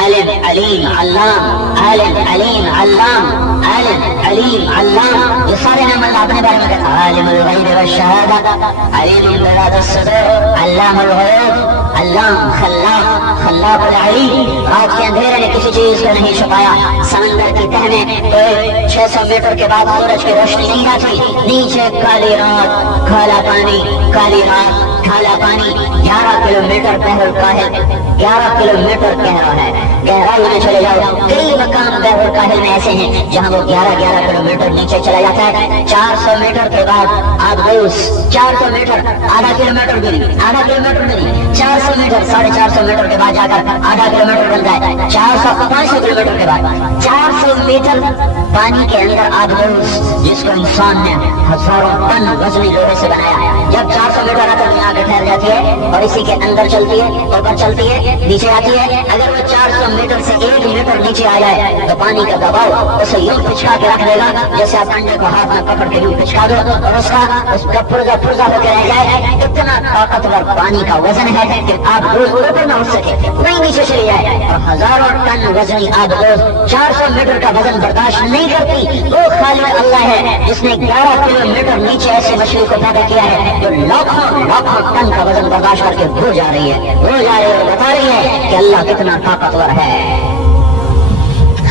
عالم علیم علام، عالم علیم علام، عالم علیم علام، یہ سارے نام اللہ اپنے بارے میں کہتا ہے۔ عالم الغیب والشہادہ، علیم بذات الصدور، علام الغیوب، علام خلاق، خلاق العلیم۔ رات کے اندھیرے نے کسی چیز کو نہیں چھپایا، سمندر کی تہ میں کوئی 600 میٹر کے بعد سورج کی روشنی نہیں آتی، نیچے کالی رات، کالا پانی، کالی رات، کالا پانی۔ 11 کلومیٹر بحر الکاہل، 11 کلومیٹر گہرا ہے۔ گہرائی میں چلے جاؤ، کئی مقام بحر الکاہل میں ایسے ہیں جہاں وہ 11 کلومیٹر نیچے چلا جاتا ہے۔ 400 میٹر کے بعد آبدوس، 400 میٹر، آدھا کلومیٹر بھی نہیں، آدھا کلومیٹر بھی نہیں، 400 میٹر، 450 میٹر کے بعد جا کر آدھا کلومیٹر بن جائے، 500 کلومیٹر کے بعد 400 میٹر پانی کے اندر آبدوس، جس کو انسان نے ہزاروں ٹن وزنی لوہے سے بنایا۔ جب 400 میٹر آتا ہے آگے ٹھہر جاتی ہے اور اسی کے اندر چلتی ہے، اوپر چلتی ہے، نیچے آتی ہے۔ اگر وہ 400 میٹر سے 1 میٹر نیچے آ جائے تو پانی کا دباؤ اسے یوں پچکا کے رکھ دے گا جیسے آپ انڈے کو ہاتھ میں پکڑ کے یوں پچکا دو اور اس کا پرزا ہو کے رہ جائے۔ اتنا طاقتور پانی کا وزن ہے کہ آپ روز اوپر نہ اٹھ سکے، وہیں نیچے چلی جائے۔ اور ہزاروں ٹن وزنی آبدوز 400 میٹر کا وزن برداشت نہیں کرتی۔ وہ خالق اللہ ہے جس نے 11 کلومیٹر نیچے ایسے مچھلی کو پیدا کیا ہے جو لاکھوں ٹن کا وزن برداشت کر کے رو جا رہی ہے، اور بتا رہی ہے کہ اللہ کتنا طاقتور ہے۔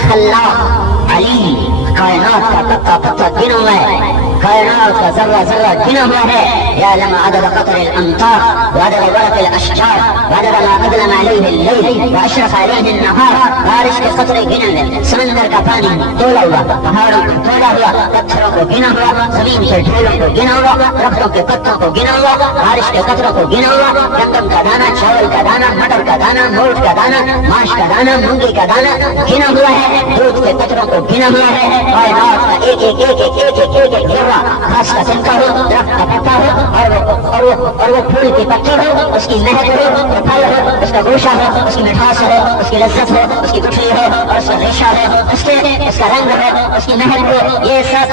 خلاق علیم، کائنات کا پتا پتا گنا ہوا ہے، کائنات کا ذرہ ذرہ گنا ہوا ہے۔ یعلم عدد قطر الامطار وعدد ورق الاشجار وعدد ما اظلم عليه الليل واشرق عليه النهار۔ بارش کے قطرے گنے ہوئے، سمندر کا پانی تولا ہوا، پہاڑوں کو تولا ہوا، پتھروں کو گنا ہوا، زمین کے ڈھیلوں کو گنا ہوا، درختوں کے پتوں کو گنا ہوا، بارش کے قطروں کو گنا ہوا، گندم کا دانہ، چاول کا دانہ، مٹر کا دانہ، موٹ کا دانہ، ماش کا دانہ، مونگی کا دانہ گنا ہوا ہے، دودھ کے قطروں کو گنا ہوا ہے۔ کائنات کا ایک ذرہ، گھاس کا تنکا ہو، درخت کا پتا ہو، اور وہ پھول کی پتی ہو، اس کی مہک ہو، وہ پھل ہو، اس کا گوشہ ہو، اس کی مٹھاس ہو، اس کی لذت ہو، اس کی گٹھلی ہو، اور اس کا ریشہ ہو، اس کا رنگ ہو، اس کی مہک ہو، یہ سب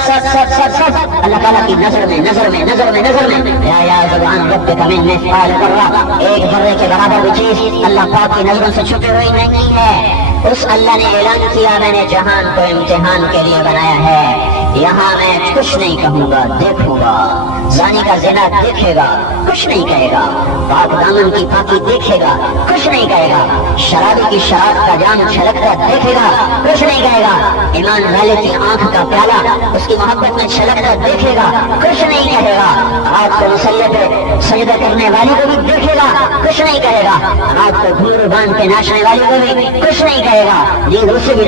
اللہ تعالیٰ کی نظر میں یا زبان ربک من مثقال ذرہ، ایک ذرے کے برابر بھی چیز اللہ پاک کی نظروں سے چھپی ہوئی نہیں ہے۔ اس اللہ نے اعلان کیا میں نے جہان کو امتحان کے لیے بنایا ہے، یہاں میں کچھ نہیں کہوں گا، دیکھوں گا۔ زانی کا زنا دیکھے گا، کچھ نہیں کہے گا۔ پاک دامن کی پاکی دیکھے گا، کچھ نہیں کہے گا۔ شرابی کی شراب کا جام چھلکتا دیکھے گا، کچھ نہیں کہے گا۔ ایمان والے کی آنکھ کا پیالہ اس کی محبت میں چھلکتا دیکھے گا، کچھ نہیں کہے گا۔ رات کو مسلح پہ سجدہ کرنے والے کو بھی دیکھے گا، کچھ نہیں کہے گا۔ رات کو گھنگرو باندھ کے ناچنے والے کو بھی کچھ نہیں کہے گا۔ نیند اسے بھی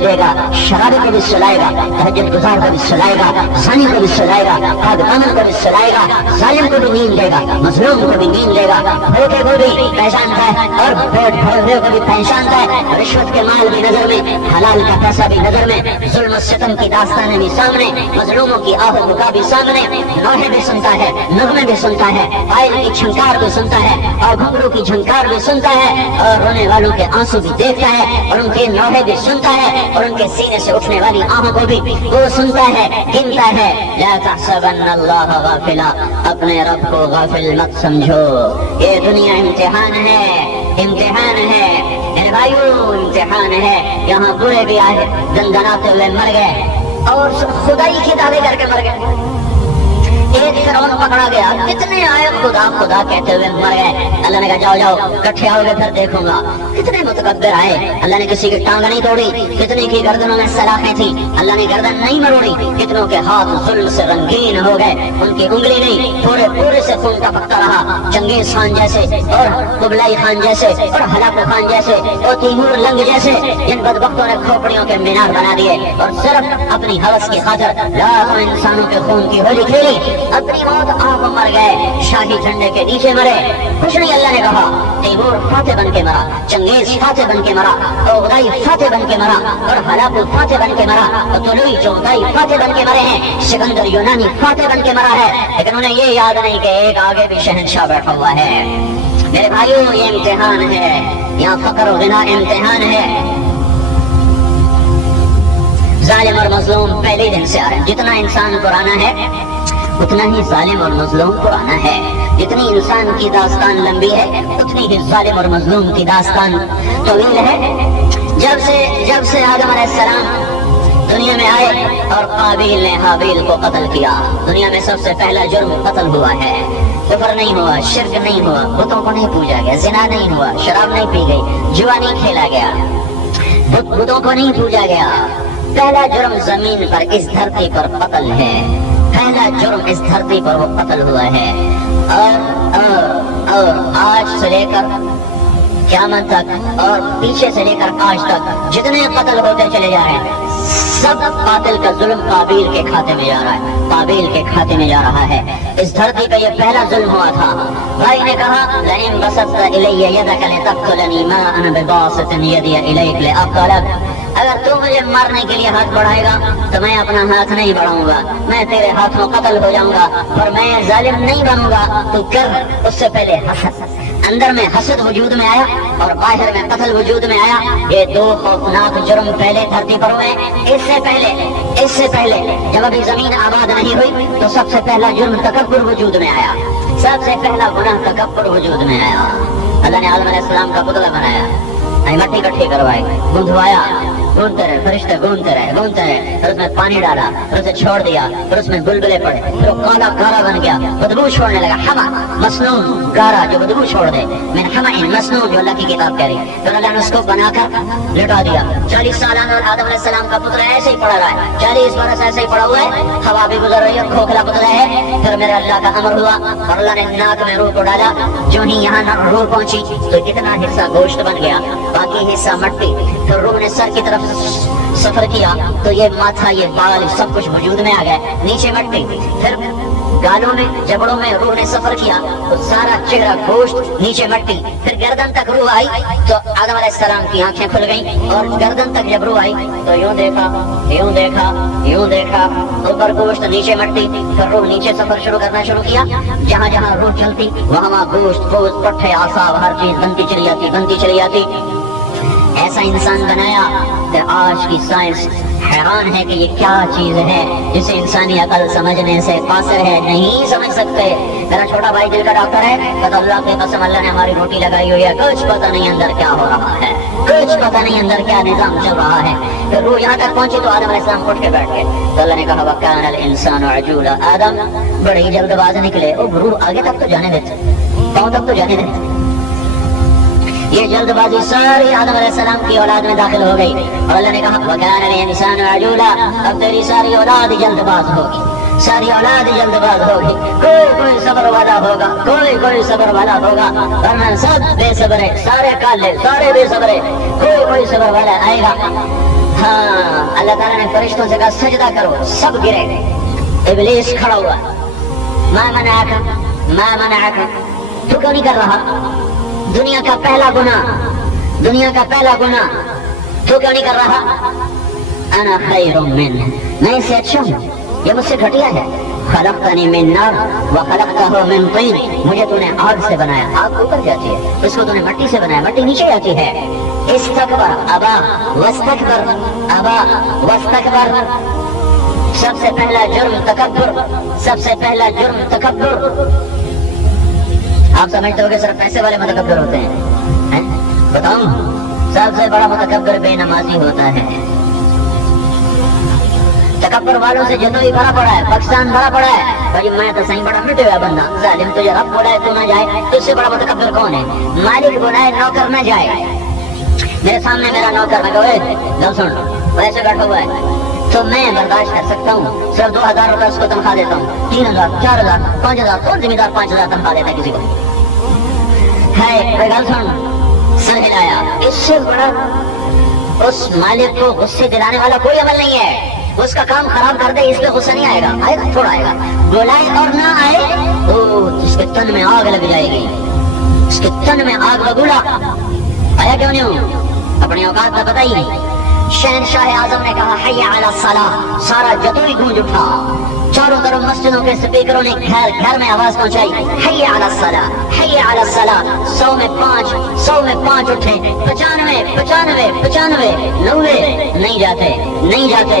دے گا، شرابی کو بھی سلائے گا، تہجد گزار کو بھی سلائے گا، زانی کو بھی سلائے گا، پاک دامن کو بھی سلائے گا، ظالم کو بھی نیند دے گا، مظلوم کو بھی نیند دے گا، بھوکے کو بھی پہچانتا ہے اور پیٹ بھرے کو بھی پہچانتا ہے۔ رشوت کے مال بھی نظر میں، حلال کا پیسہ بھی نظر میں، ظلم و ستم کی داستانیں بھی سامنے، مظلوموں کی آہ و بکا بھی سامنے، نوحے بھی سنتا ہے، نغمے بھی سنتا ہے، پائل کی جھنکار بھی سنتا ہے اور گھنگرو کی جھنکار بھی سنتا ہے، اور رونے والوں کے آنسو بھی دیکھتا ہے اور ان کے نوحے بھی سنتا ہے اور ان کے سینے سے اٹھنے والی آہوں کو بھی وہ سنتا ہے، گنتا ہے۔ لا تحسبن اللہ غافلا، اپنے رب کو غافل مت سمجھو، یہ دنیا امتحان ہے، امتحان ہے میرے بھائیو، امتحان ہے۔ یہاں برے بھی آئے، دندناتے ہوئے مر گئے اور خدائی کی دعوے کر کے مر گئے۔ ایک فرعون پکڑا گیا، کتنے آئے خدا خدا کہتے ہوئے مر گئے۔ اللہ نے کہا جاؤ جاؤ کٹھے آؤ گے پھر دیکھوں گا۔ کتنے متکبر آئے، اللہ نے کسی کی ٹانگ نہیں توڑی، کتنے کی گردنوں میں سلاخیں تھیں، اللہ نے گردن نہیں مروڑی، کتنوں کے ہاتھ ظلم سے رنگین ہو گئے، ان کی انگلی نہیں پورے سے خون کا پکتا رہا۔ چنگیز خان جیسے اور قبلائی خان جیسے اور ہلاکو خان جیسے اور تیمور لنگ جیسے ان بدبختوں نے کھوپڑیوں کے مینار بنا دیے اور صرف اپنی ہوس کی خاطر لاکھوں انسانوں کے خون کی ہولی کھیلی، اپنی موت آپ مر گئے، شاہی جھنڈے کے نیچے مرے۔ کچھ نہیں، اللہ نے کہا تیمور فاتح بن کے مرا، چنگیز فاتح بن کے مرا، اوغائی فاتح بن کے مرا اور ہلاکو فاتح بن کے مرا، اور طلوئی چوغائی فاتح بن کے مرے ہیں، سکندر یونانی فاتح بن کے مرا ہے، لیکن انہیں یہ یاد نہیں کہ ایک آگے بھی شہنشاہ بیٹھا ہوا ہے۔ میرے بھائیوں یہ امتحان ہے، یہاں فقر و غنا امتحان ہے۔ ظالم اور مظلوم پہلے دن سے آ رہے ہیں، جتنا انسان پرانا ہے اتنا ہی ظالم اور مظلوم کو آنا ہے. جتنی انسان کی داستان لمبی ہے اتنی ہی ظالم اور مظلوم کی داستان طویل ہے. جب سے آدم علیہ السلام دنیا میں آئے اور قابیل نے حابیل کو قتل کیا. دنیا میں سب سے پہلا جرم قتل ہوا ہے. کفر نہیں ہوا، شرک نہیں ہوا، بتوں کو نہیں پوجا گیا، زنا نہیں ہوا، شراب نہیں پی گئی، جوا نہیں کھیلا گیا، بتوں کو نہیں پوجا گیا. پہلا جرم زمین پر اس دھرتی پر قتل ہے. پہلا جرم اس دھرتی پر وہ قتل ہوا ہے. اور آج سے لے کر قیامت تک اور پیچھے سے لے کر آج تک جتنے قتل ہوتے چلے جا رہے ہیں سب قاتل کا ظلم قابیل کے کھاتے میں جا رہا ہے. قابیل کے کھاتے میں جا رہا ہے. اس دھرتی پہ یہ پہلا ظلم ہوا تھا. بھائی نے کہا لئن بسطت الی یدک لتقتلنی ما انا بباسط یدی الیک لاقتلک. اگر تو مجھے مارنے کے لیے ہاتھ بڑھائے گا تو میں اپنا ہاتھ نہیں بڑھاؤں گا، میں تیرے ہاتھوں قتل ہو جاؤں گا. اور میں ظالم نہیں بنوں گا. تو کر اس سے پہلے اندر میں حسد وجود میں آیا اور باہر میں قتل وجود میں آیا. یہ دو خوفناک جرم پہلے دھرتی پر ہوئے. اس سے پہلے جب ابھی زمین آباد نہیں ہوئی تو سب سے پہلا جرم تکبر وجود میں آیا. سب سے پہلا گناہ تکبر وجود میں آیا. اللہ نے آدم علیہ السلام کا پتلا بنایا، مٹی کٹھی کروائی، گندھوایا، گھومتے رہے فرشتے، گھومتے رہے پھر اس میں پانی ڈالا، پھر اسے چھوڑ دیا، پھر اس میں بلبلے پڑے، پھر وہ کالا کالا بن گیا، بدبو چھوڑنے لگا. حما مسنون گارا جو بدبو چھوڑ دے، من حما مسنون جو اللہ کی کتاب کہہ رہی. پھر اللہ نے اس کو بنا کر لٹا دیا. 40 سالانہ اور آدم علیہ السلام کا پتلا ایسے ہی پڑا رہا ہے. 40 برس ایسے ہی پڑا ہوا ہے. ہوا بھی گزر رہی ہے، کھوکھلا پتلا ہے. پھر میرے اللہ کا امر ہوا اور اللہ نے ناک میں روح کو ڈالا. جو ہی یہاں روح پہنچی تو اتنا حصہ گوشت بن گیا، باقی حصہ مٹی. پھر روح نے سر کی طرف سفر کیا تو یہ ماتھا، یہ بال، سب کچھ وجود میں آ گئے. نیچے مٹی. پھر گالوں میں، جبڑوں میں روح نے سفر کیا تو سارا چہرہ گوشت، نیچے مٹی. پھر گردن تک روح آئی تو آدم علیہ السلام کی آنکھیں کھل گئیں اور گردن تک جب روح آئی تو یوں دیکھا، یوں دیکھا، یوں دیکھا. اوپر گوشت، نیچے مٹی. پھر روح نیچے سفر کرنا شروع کیا. جہاں جہاں روح چلتی وہاں گوشت، پوست، پٹھے، اعصاب، ہر چیز بنتی چلی جاتی. ایسا انسان بنایا. پھر آج کی سائنس حیران ہے کہ یہ کیا چیز ہے جسے انسانی عقل سمجھنے سے قاصر ہے، نہیں سمجھ سکتے. میرا چھوٹا بھائی دل کا ڈاکٹر ہے، تو اللہ کی قسم اللہ نے ہماری روٹی لگائی ہوئی ہے، کچھ پتہ نہیں اندر کیا ہو رہا ہے، کچھ پتہ نہیں اندر کیا نظام چل رہا ہے. پھر روح یہاں تک پہنچی تو آدم علیہ السلام اٹھ کے بیٹھ گئے. تو اللہ نے کہا وَكَانَ الْإِنسَانُ عَجُولًا. آدم بڑے ہی جلد باز نکلے. روح آگے تک تو جانے دیتے، پاؤں تک تو جانے دیتے. یہ جلد بازی ساری آدم علیہ السلام کی اولاد میں داخل ہو گئی اور اللہ نے کہا وَكَانَ الْإِنسَانُ عَجُولًا. اب تیری ساری اولاد جلد باز ہوگی، ساری اولاد جلد باز ہوگی. کوئی صبر والا ہوگا، کوئی صبر والا ہوگا، ورنہ سب بے صبر ہے. سارے کالے، سارے بے صبر ہے. کوئی صبر والا آئے گا. ہاں اللہ تعالیٰ نے فرشتوں سے کہا سجدہ کرو، سب گرے. ابلیس کھڑا ہوا. ما منعک، تو کیوں نہیں کر رہا؟ دنیا کا پہلا گناہ تو کیوں نہیں کر رہا؟ انا خیر منہ، میں اس سے اچھا ہوں، یہ مجھ سے گھٹیا ہے. خلقتنی من نار وخلقتہ من طین. مجھے تو نے آگ سے بنایا، آگ اوپر جاتی ہے، اس کو تو نے مٹی سے بنایا، مٹی نیچے جاتی ہے. استکبر ابا واستکبر. سب سے پہلا جرم تکبر. آپ سمجھتے ہو کہ صرف پیسے والے متکبر ہوتے ہیں؟ بتاؤں سب سے بڑا متکبر بے نمازی ہوتا ہے. تکبر والوں سے جدوئی بھرا پڑا ہے، پاکستان بھرا پڑا ہے. بھائی میں تو صحیح بڑا مٹے ہوا بندہ، ظالم تجھے رب بولا ہے تو نہ جائے، تو اس سے بڑا متکبر کون ہے؟ مالک بولا ہے نوکر نہ جائے. میرے سامنے میرا نوکر میں کہو سن ویسے بیٹھا ہوا ہے تو میں برداشت کر سکتا ہوں. صرف 2000 روپے اس کو تنخواہ دیتا ہوں، 3000، 4000، 5000. کون ذمہ دار 5000 تنخواہ دیتا ہے کسی کو؟ ہے کوئی گل سن، سر ہلایا. اس سے بڑا اس مالک کو غصے دلانے والا کوئی عمل نہیں ہے. اس کا کام خراب کر دے، اس پہ غصہ نہیں آئے گا، تھوڑا آئے گا. بلائے اور نہ آئے تو اس کے تن میں آگ لگ جائے گی، اس کے تن میں آگ بگولا. آیا کیوں نہیں ہوں؟ اپنی اوقات کا پتہ ہی نہیں. شہنشاہ اعظم نے کہا حی علی الصلاۃ. سارا جدوئی گونج اٹھا. چاروں طرف مسجدوں کے سپیکروں نے گھر گھر میں آواز پہنچائی حی علی الصلاۃ، حی علی الصلاۃ. 100 میں 5 اٹھے، 95، 90، نہیں جاتے.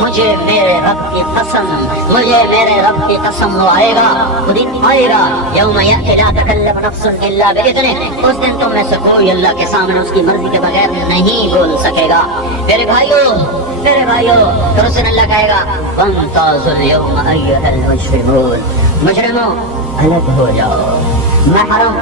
مجھے میرے رب کی قسم، مجھے میرے رب کی قسم وہ آئے گا، وہ دن آئے گا یوم یأتی لا تکلم نفس الا بإذنہ، اس دن تم میں سے کوئی اللہ کے سامنے اس کی مرضی کے بغیر نہیں بول سکے گا۔ میرے بھائیو تو رسول اللہ کہے گا وامتازوا اليوم ایھا المجرمون، مجرموں الگ ہو جاؤ، محرم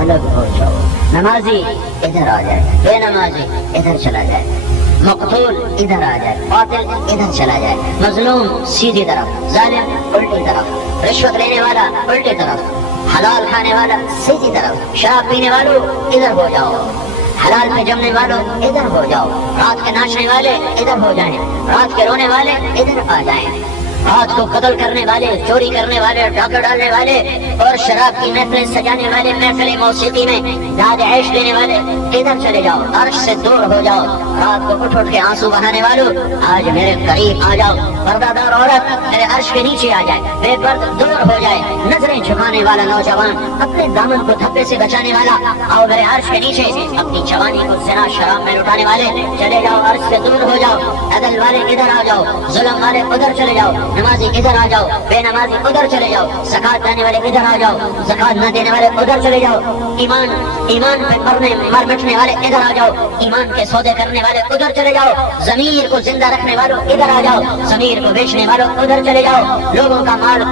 الگ ہو جاؤ، نمازی ادھر آ جائے، بے نمازی ادھر چلا جائے، مقتول ادھر آ جائے، قاتل ادھر چلا جائے، مظلوم سیدھی طرف، ظالم الٹی طرف، رشوت لینے والا الٹی طرف، حلال کھانے والا سیدھی طرف، شراب پینے والوں ادھر ہو جاؤ، حلال میں جمنے والوں ادھر ہو جاؤ، رات کے ناچنے والے ادھر ہو جائیں، رات کے رونے والے ادھر آ جائیں، رات کو قتل کرنے والے، چوری کرنے والے، ڈاکہ ڈالنے والے اور شراب کی محفلیں سجانے والے، محفل موسیقی میں یاد عیش لینے والے ادھر چلے جاؤ، عرش سے دور ہو جاؤ، رات کو اٹھ کے آنسو بہانے والوں آج میرے قریب آ جاؤ، پردہ دار عورت میرے عرش کے نیچے آ جائے، بے پرد دور ہو جائے، نظریں جھکانے والا نوجوان، اپنے دامن کو دھبے سے بچانے والا آؤ میرے عرش کے نیچے، اپنی جوانی کو زنا شراب میں لٹانے والے چلے جاؤ، عرش سے دور ہو جاؤ، عدل والے ادھر آ جاؤ، ظلم والے ادھر چلے جاؤ، نمازی ادھر آ جاؤ، بے نمازی ادھر چلے جاؤ، زکات دینے والے ادھر آ جاؤ، زکات نہ دینے والے ادھر چلے جاؤ، ایمان پہ مر مٹنے والے ادھر آ جاؤ، ایمان کے سودے کرنے والے ادھر چلے جاؤ، ضمیر کو زندہ رکھنے والوں ادھر آ جاؤ، ضمیر کو بیچنے والوں ادھر چلے جاؤ، لوگوں کا مال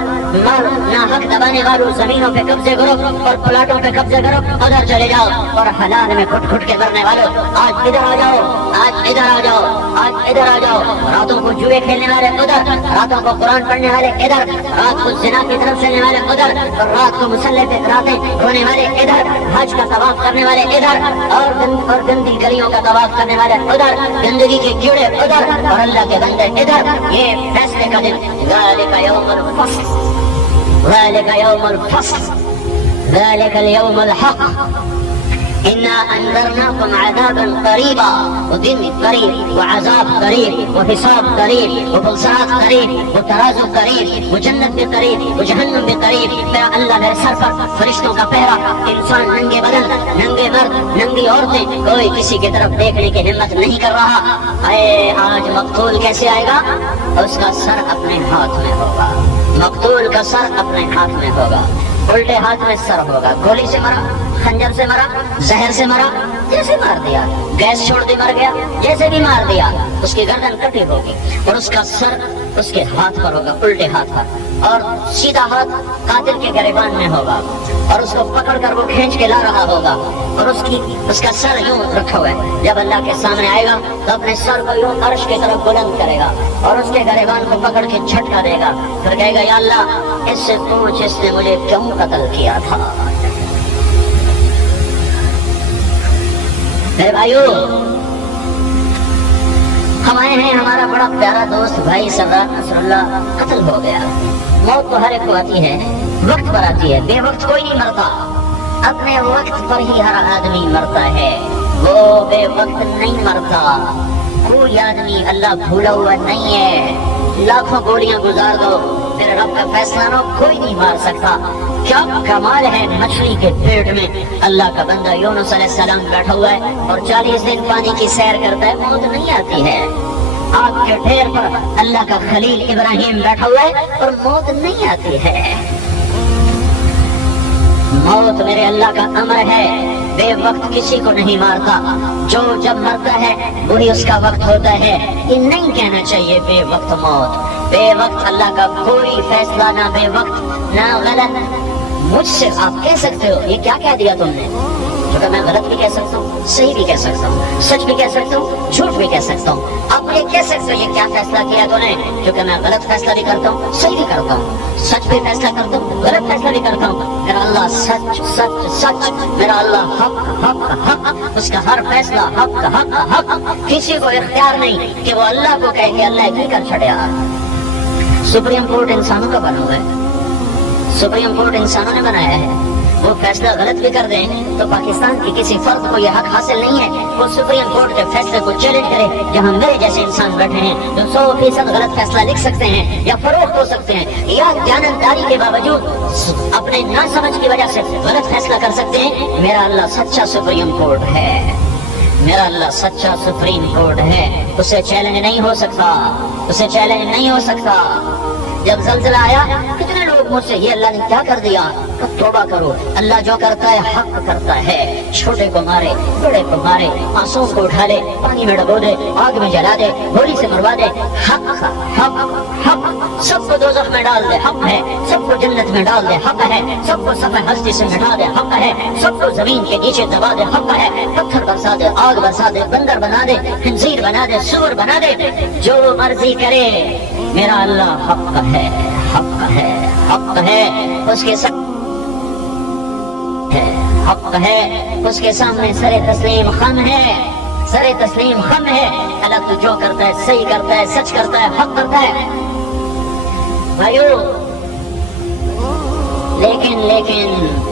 ناحق دبانے والوں، زمینوں پہ قبضے کرو اور پلاٹوں پہ قبضے کرو ادھر چلے جاؤ، اور حلال میں گھٹ گھٹ کے مرنے والوں آج ادھر آ جاؤ، آج ادھر آ جاؤ، آج ادھر آ جاؤ، راتوں کو جوئے کھیلنے والے ادھر، راتوں کو قرآن پڑھنے والے ادھر، رات کو زنا کی طرف چلنے والے ادھر، اور رات کو مسلح پہ راتیں رونے والے ادھر، حج کا طواف کرنے والے ادھر، اور گندی گلیوں کا طواف کرنے والے ادھر، گندگی کے کیڑے ادھر، اور اللہ کے بندے ادھر۔ یہ فیصلے کا دن، ذالک یوم الفصل، ذالک یوم الفصل، ذالک اليوم الحق، انا انذرناکم عذابا قریبا، ودن قریب، وعذاب قریب، وحساب قریب، وبلسرات قریب، وترازو قریب، وجنت بھی قریب، وجہنم بھی قریب۔ میرا اللہ میرے سر پر فرشتوں کا پہرا، انسان ننگے بدن، ننگے مرد، ننگی عورتیں، کوئی کسی کی طرف دیکھنے کی ہمت نہیں کر رہا۔ اے آج مقتول کیسے آئے گا؟ اس کا سر اپنے ہاتھ میں ہوگا، مقتول کا سر اپنے ہاتھ میں ہوگا، الٹے ہاتھ میں سر ہوگا، گولی سے مرا، خنجر سے مرا، زہر سے مرا، جیسے مار دیا، گیس چھوڑ دی مر گیا، جیسے بھی مار دیا، اس کی گردن کٹی ہوگی اور اس کا سر اس کے ہاتھ پر ہوگا، الٹے ہاتھ پر، اور سیدھا ہاتھ قاتل کے گریبان میں ہوگا، اور اس کو پکڑ کر وہ کھینچ کے لا رہا ہوگا، اور اس کا سر یوں رکھا ہوا ہے۔ جب اللہ کے سامنے آئے گا تو اپنے سر کو یوں عرش کی طرف بلند کرے گا اور اس کے گریبان کو پکڑ کے جھٹکا دے گا، پھر کہے گا یا اللہ اس سے پوچھ اس نے مجھے کیوں قتل کیا تھا۔ میرے بھائیو، ہم آئے ہیں، ہمارا بڑا پیارا دوست بھائی سردار نصر اللہ قتل ہو گیا۔ موت تو ہر ایک کو آتی ہے، وقت پر آتی ہے، بے وقت کوئی نہیں مرتا، اپنے وقت پر ہی ہر آدمی مرتا ہے، وہ بے وقت نہیں مرتا۔ کوئی آدمی اللہ بھولا ہوا نہیں ہے، لاکھوں گولیاں گزار دو، میرے رب کا فیصلہ نہ کوئی نہیں مار سکتا۔ کیا کمال ہے مچھلی کے پیٹ میں اللہ کا بندہ یونس علیہ السلام بیٹھا ہوا ہے اور 40 دن پانی کی سیر کرتا ہے، موت نہیں آتی ہے۔ آگ کے ڈھیر پر اللہ کا خلیل ابراہیم بیٹھا ہوا ہے اور موت نہیں آتی ہے۔ موت میرے اللہ کا امر ہے، بے وقت کسی کو نہیں مارتا، جو جب مرتا ہے وہی اس کا وقت ہوتا ہے۔ یہ نہیں کہنا چاہیے بے وقت موت، بے وقت اللہ کا کوئی فیصلہ نہ بے وقت نہ غلط۔ مجھ سے آپ کہہ سکتے ہو یہ کیا کہہ دیا تم نے، کیونکہ میں غلط بھی کہہ سکتا ہوں، صحیح بھی کہہ سکتا ہوں، سچ بھی کہہ سکتا ہوں، جھوٹ بھی کہہ سکتا ہوں۔ آپ یہ کہہ سکتے ہو یہ کیا فیصلہ کیا تو نے، کیونکہ میں غلط فیصلہ بھی کرتا ہوں، صحیح بھی کرتا ہوں، سچ بھی فیصلہ کرتا ہوں، غلط فیصلہ بھی کرتا ہوں۔ میرا اللہ سچ سچ سچ، میرا اللہ حق حق حق، اس کا ہر فیصلہ حق حق حق۔ کسی کو اختیار نہیں کہ وہ اللہ کو کہے کہ اللہ کی کر چھڑیا۔ سپریم کورٹ انسانوں کا بنا ہوا ہے، سپریم کورٹ انسانوں نے بنایا ہے، وہ فیصلہ غلط بھی کر دیں تو پاکستان کی کسی فرد کو یہ حق حاصل نہیں ہے وہ سپریم کورٹ کے فیصلے کو چیلنج کرے۔ جہاں میرے جیسے انسان بیٹھے ہیں جو 100% غلط فیصلہ لکھ سکتے ہیں یا فروخت ہو سکتے ہیں یا جانبداری کے باوجود اپنے نہ سمجھ کی وجہ سے غلط فیصلہ کر سکتے ہیں، میرا اللہ سچا سپریم کورٹ ہے۔ میرا اللہ سچا سپریم کورٹ ہے، اسے چیلنج نہیں ہو سکتا، اسے چیلنج نہیں ہو سکتا۔ جب زلزلہ آیا کتنے لوگ مجھ سے یہ اللہ نے کیا کر دیا، تو توبہ کرو، اللہ جو کرتا ہے حق کرتا ہے، چھوٹے کو مارے بڑے کو مارے، معصوم کو اٹھا لے پانی میں ڈبو دے آگ میں جلا دے گولی سے مروا دے، حق حق حق، سب کو دوزخ میں ڈال دے حق ہے، سب کو جنت میں ڈال دے حق ہے، سب کو صفحہ ہستی سے مٹا دے حق ہے، سب کو زمین کے نیچے دبا دے حق ہے، پتھر برسا دے آگ برسا دے بندر بنا دے خنزیر بنا دے سور بنا دے، جو مرضی کرے، میرا اللہ حق ہے حق ہے حق ہے، اس کے ساتھ حق ہے، اس کے سامنے سر تسلیم خم ہے، سر تسلیم خم ہے، اللہ تو جو کرتا ہے صحیح کرتا ہے، سچ کرتا ہے، حق کرتا ہے۔ بھائیو لیکن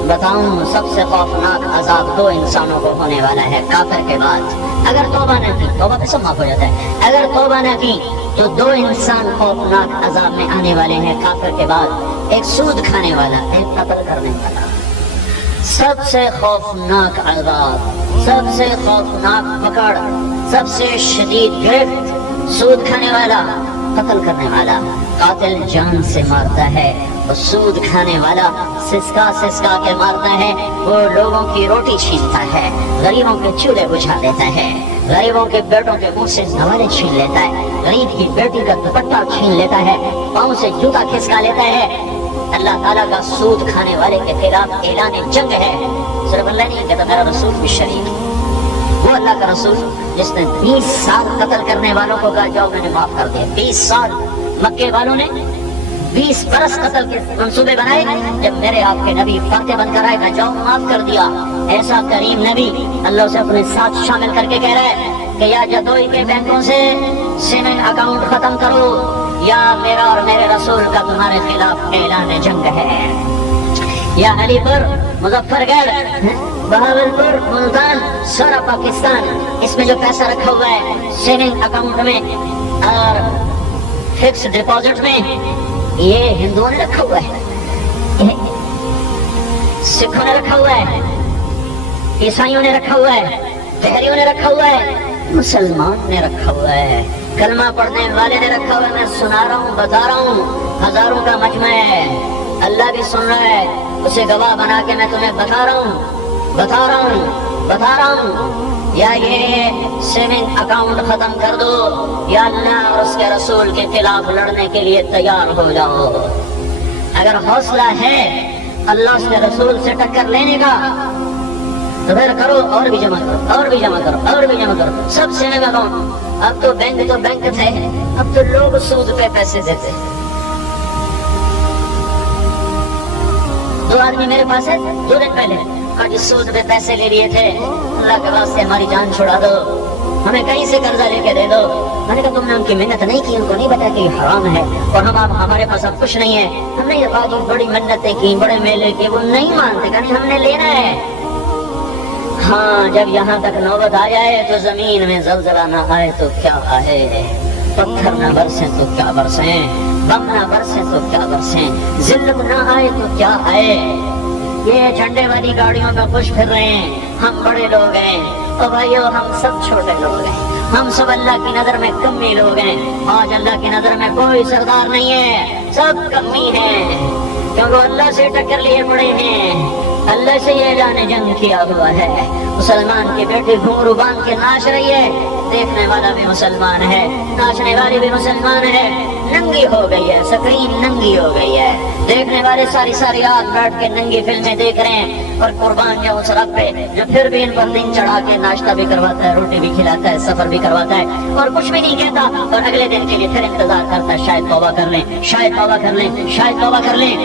بتاؤں سب سے خوفناک عذاب دو انسانوں کو ہونے والا ہے کافر کے بعد، اگر توبہ نہ کی، توبہ پہ سب معاف ہو جاتا ہے، اگر توبہ نہ کی تو دو انسان خوفناک عذاب میں آنے والے ہیں کافر کے بعد، ایک سود کھانے والا، ایک قتل کرنے والا۔ سب سے خوفناک عذاب، سب سے خوفناک پکڑ، سب سے شدید گرفت، سود کھانے والا قتل کرنے والا۔ قاتل جان سے مارتا ہے اور سود کھانے والا سسکا سسکا کے مارتا ہے، وہ لوگوں کی روٹی چھینتا ہے، غریبوں کے چولہے بجھا دیتا ہے، غریبوں کے بیٹوں کے منہ سے نوالے چھین لیتا ہے، غریب کی بیٹی کا دوپٹہ چھین لیتا ہے، پاؤں سے جوتا کھسکا لیتا ہے۔ اللہ تعالیٰ کا سود کھانے والے کے خلاف اعلان جنگ ہے، صرف اللہ نہیں کہتا، میرا رسول بھی شریک، وہ اللہ کا رسول جس نے 20 سال قتل کرنے والوں کو کہا جاؤ میں نے معاف کر دیا، 20 سال مکے والوں نے 20 برس قتل کے منصوبے بنائے، جب میرے آپ کے نبی فاتح بن کر آئے گا جاؤ معاف کر دیا۔ ایسا کریم نبی اللہ اسے اپنے ساتھ شامل کر کے کہہ رہا ہے کہ یا جدوئی کے بینکوں سے سیونگ اکاؤنٹ ختم کرو، یا میرا اور میرے رسول کا تمہارے خلاف اعلان جنگ ہے۔ یا علی پور، مظفر گڑھ، بہاولپور، ملتان، سارا پاکستان، اس میں جو پیسہ رکھا ہوا ہے سیونگ اکاؤنٹ میں اور فکس ڈپازٹ میں، یہ ہندوؤں نے رکھا ہوا ہے، سکھوں نے رکھا ہوا ہے، عیسائیوں نے رکھا ہوا ہے، بحریوں نے رکھا ہوا ہے، مسلمان نے رکھا ہوا ہے، کلمہ پڑھنے والے نے رکھا ہوا ہے۔ میں سنا رہا ہوں، بتا رہا ہوں، ہزاروں کا مجمع ہے، اللہ بھی سن رہا ہے، اسے گواہ بنا کے میں تمہیں بتا رہا ہوں، یا یہ سیونگ اکاؤنٹ ختم کر دو، یا اللہ اور اس کے رسول کے خلاف لڑنے کے لیے تیار ہو جاؤ۔ اگر حوصلہ ہے اللہ اس کے رسول سے ٹکر لینے کا تو پھر کرو، اور بھی جمع کرو، اور بھی جمع کرو، اور بھی جمع کرو، سب سیونگ اکاؤنٹ۔ اب تو بینک تھے، اب تو لوگ سود پہ پیسے دیتے۔ 2 آدمی میرے پاس ہے 2 دن پہلے، اور جس سود پہ پیسے لے لیے تھے، اللہ کے واسطے ہماری جان چھڑا دو، ہمیں کہیں سے قرضہ لے کے دے دو۔ میں نے کہا تم نے ان کی محنت نہیں کی، ان کو نہیں بتا کہ یہ حرام ہے، اور ہمارے پاس اب کچھ نہیں ہے، ہم نے یہ بات بڑی منتیں کی، بڑے میلے کی، وہ نہیں مانتے، کہ ہم نے لینا ہے۔ ہاں جب یہاں تک نوبت آ جائے تو زمین میں زلزلہ نہ آئے تو کیا آئے، پتھر نہ برسیں تو کیا برسیں، بم نہ برسیں تو کیا برسیں، ذلت نہ آئے تو کیا آئے۔ یہ جھنڈے والی گاڑیوں میں خوش پھر رہے ہیں، ہم بڑے لوگ ہیں، اور بھائیو ہم سب چھوٹے لوگ ہیں، ہم سب اللہ کی نظر میں کمی لوگ ہیں۔ آج اللہ کی نظر میں کوئی سردار نہیں ہے، سب کمی ہیں، کیونکہ اللہ سے ٹکر لیے پڑے ہیں، اللہ سے یہ اعلان جنگ کیا ہوا ہے۔ مسلمان کی بیٹی گھنگرو باندھ کے ناچ رہی ہے، دیکھنے والا بھی مسلمان ہے، ناچنے والی بھی مسلمان ہے، ننگی ہو گئی ہے، سکرین ننگی ہو گئی ہے، دیکھنے والے ساری رات بیٹھ کے ننگی فلمیں دیکھ رہے ہیں، اور قربان جاؤں اس رب پہ جو پھر بھی ان پر دن چڑھا کے ناشتہ بھی کرواتا ہے، روٹی بھی کھلاتا ہے، سفر بھی کرواتا ہے، اور کچھ بھی نہیں کہتا، اور اگلے دن کے لیے پھر انتظار کرتا ہے، شاید توبہ کر لیں، شاید توبہ کر لیں، شاید توبہ کر لیں۔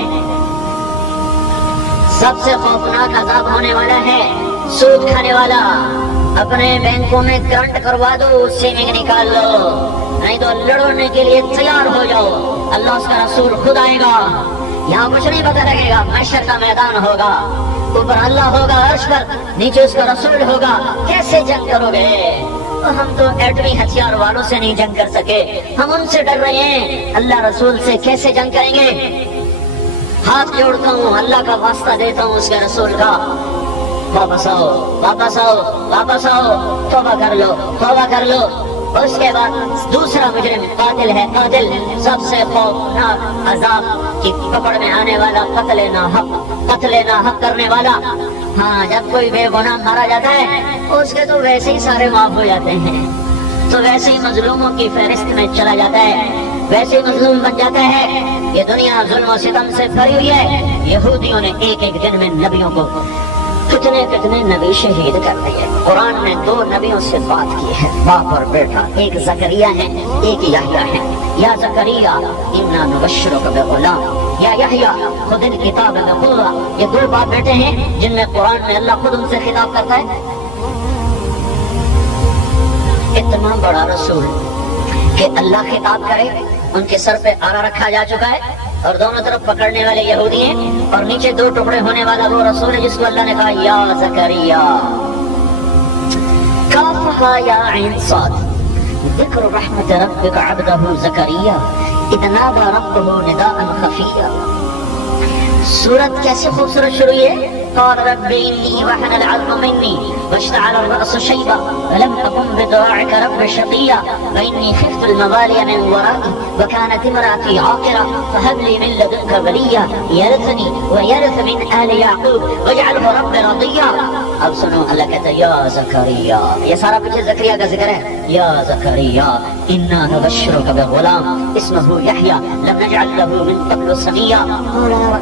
سب سے خوفناک عذاب ہونے والا ہے سود کھانے والا۔ اپنے بینکوں میں کرنٹ کروا دو، سیونگ نکال لو، نہیں تو لڑنے کے لیے تیار ہو جاؤ، اللہ اس کا رسول خود آئے گا، یہاں کچھ نہیں پتہ لگے گا، محشر کا میدان ہوگا، اوپر اللہ ہوگا عرش پر، نیچے اس کا رسول ہوگا، کیسے جنگ کرو گے؟ ہم تو ایٹمی ہتھیار والوں سے نہیں جنگ کر سکے، ہم ان سے ڈر رہے ہیں، اللہ رسول سے کیسے جنگ کریں گے؟ ہاتھ جوڑتا ہوں، اللہ کا واسطہ دیتا ہوں اس کے رسول کا، واپس آؤ واپس آؤ واپس آؤ، توبہ کر لو توبہ کر لو۔ اس کے بعد دوسرا مجرم قاتل ہے، قاتل سب سے خوفناک عذاب کی پکڑ میں آنے والا، قتل ناحق کرنے والا۔ ہاں جب کوئی بے گناہ مارا جاتا ہے اس کے تو ویسے ہی سارے معاف ہو جاتے ہیں، تو ویسے ہی مظلوموں کی فہرست میں چلا جاتا ہے، ویسے ہی مظلوم بن جاتا ہے۔ یہ دنیا ظلم و ستم سے بھری ہوئی ہے۔ یہودیوں نے ایک ایک دن میں نبیوں کو کتنے نبی شہید کر دیے۔ قرآن نے 2 نبیوں سے بات کی ہے، باپ اور بیٹا، ایک زکریا ہے ایک یحییٰ ہے۔ یا زکریا انا نبشرک بغلام، یا یحییٰ خذ الکتاب بقوہ۔ یہ 2 باپ بیٹے ہیں جن میں قرآن میں اللہ خود ان سے خطاب کرتا ہے۔ اتنا بڑا رسول کہ اللہ خطاب کرے، ان کے سر پہ آرا رکھا جا چکا ہے اور دونوں طرف پکڑنے والے یہودی ہیں، اور نیچے 2 ٹکڑے ہونے والا وہ رسول ہے جس کو اللہ نے کہا یا زکریا، کافہا یا عین صاد، ذکر رحمت ربک عبدہ زکریا اذ نادى ربہ نداء خفیا۔ سورت کیسے خوبصورت شروع ہے۔ قال رب إني وهن العظم مني واشتعل الرأس شيبا ولم أكن بدعائك رب شقيا وإني خفت الموالي من ورائي وكانت امرأتي عاقرة فهب لي من لدنك وليا يرثني ويرث من آل يعقوب واجعله رب رضيا۔ اب سنو، اللہ کہتا ہے یا زکریا، یہ سارا پیچھے زکریا کا ذکر ہے۔ یا زکریا انا نبشرک بغلام اسمه يحيى لم نجعل له من قبل سميا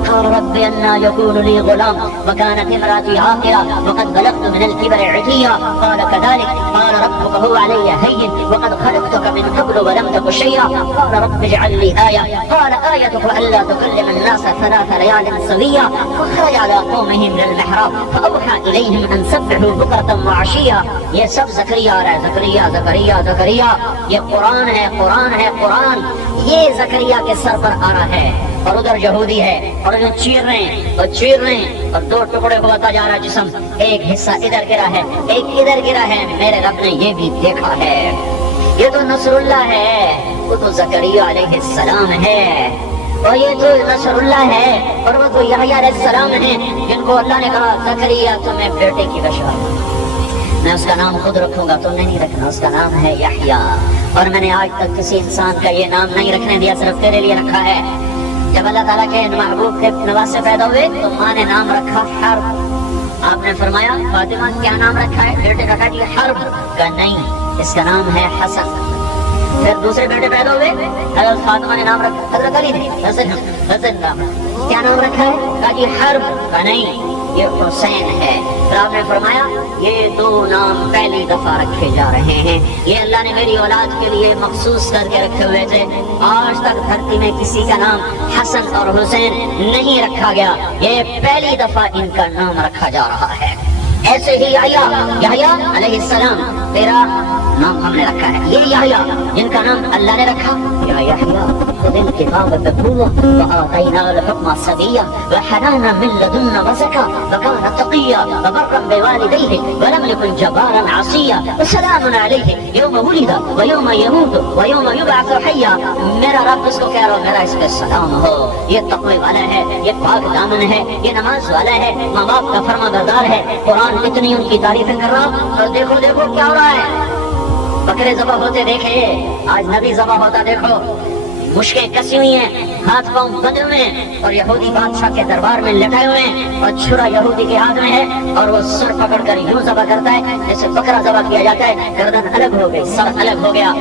قال رب أنا يكون لي غلام وكانت امرأتي عاقرة وقد بلغت من الكبر عتيا قال كذلك قال ربك هو علي هين وقد خلقتك من قبل ولم تك شيئا قال رب اجعل لي آية قال آيتك ألا تكلم الناس 3 ليال سويا فخرج على قومه من المحراب فأوحى إليهم أن سبحوا بكرة وعشيا۔ یہ سب زکریا آ رہا ہے، زکریا زکریا زکریا، یہ قرآن ہے قرآن ہے قرآن۔ یہ زکریا کے سر پر آ رہا ہے اور ادھر یہودی ہے اور انہیں چیر رہے ہیں اور چیر رہے ہیں اور 2 ٹکڑے ہوتا جا رہا ہے جسم، ایک حصہ ادھر گرا ہے ایک ادھر گرا ہے۔ میرے رب نے یہ بھی دیکھا ہے۔ یہ تو نصر اللہ ہے، وہ تو زکریا علیہ السلام ہے، اور یہ تو نصر اللہ ہے، اور وہ تو یحییٰ علیہ السلام ہے جن کو اللہ نے کہا زکریا تمہیں بیٹے کی بشارت، میں اس کا نام خود رکھوں گا، تم نے نہیں رکھنا، اس کا نام ہے یحییٰ، اور میں نے آج تک کسی انسان کا یہ نام نہیں رکھنے دیا، صرف تیرے لیے رکھا ہے۔ جب اللہ تعالیٰ کے محبوب کے نواز سے پیدا ہوئے تو ماں نے نام رکھا حرب۔ آپ نے فرمایا فاطمہ کیا نام رکھا ہے؟ بیٹے کا کہا حرب، کہا نہیں اس کا نام ہے حسن۔ پھر دوسرے بیٹے پیدا ہوئے، حضرت فاطمہ نے نام رکھا، حضرت علی نے حسن نام، کیا نام رکھا ہے؟ کہا جی حرب، کہا نہیں یہ حسین ہے۔ پھر آپ نے فرمایا یہ 2 نام پہلی دفعہ رکھے جا رہے ہیں، یہ اللہ نے میری اولاد کے لیے مخصوص کر کے رکھے ہوئے تھے۔ آج تک دھرتی میں کسی کا نام حسن اور حسین نہیں رکھا گیا، یہ پہلی دفعہ ان کا نام رکھا جا رہا ہے۔ ایسے ہی یحییٰ علیہ السلام تیرا نام ہم نے رکھا ہے، یہ یحییٰ جن کا نام اللہ نے رکھا یا یحییٰ خذ الکتاب بقوة وآتیناه الحکم صبیا وحنانا من لدنا وزکا وکان تقیا وبرا بوالدیہ ولم یکن جبارا عصیا وسلام علیہ یوم ولد ویوم یموت ویوم یبعث حیا۔ میرا رب اس کو کہہ رہا ہو میرا اس پہ سلام ہو، یہ تقوی والا ہے، یہ پاک دامن ہے، یہ نماز والا ہے، ماں باپ کا فرما بردار ہے۔ قرآن اتنی ان کی تعریفیں کر رہا، اور دیکھو دیکھو کیا ہو رہا ہے، بکرے ذبح ہوتے دیکھے، آج نبی ذبح ہوتا دیکھو، مشکیں کسی ہوئی ہیں، ہاتھ پاؤں بندے ہوئے ہیں، اور یہودی بادشاہ کے دربار میں لٹائے ہوئے ہیں، اور چھرا یہودی کے ہاتھ میں ہے، اور وہ سر پکڑ کر یوں ذبح کرتا ہے جیسے بکرا ذبح کیا جاتا ہے، گردن الگ ہو گئی، سر الگ ہو گیا۔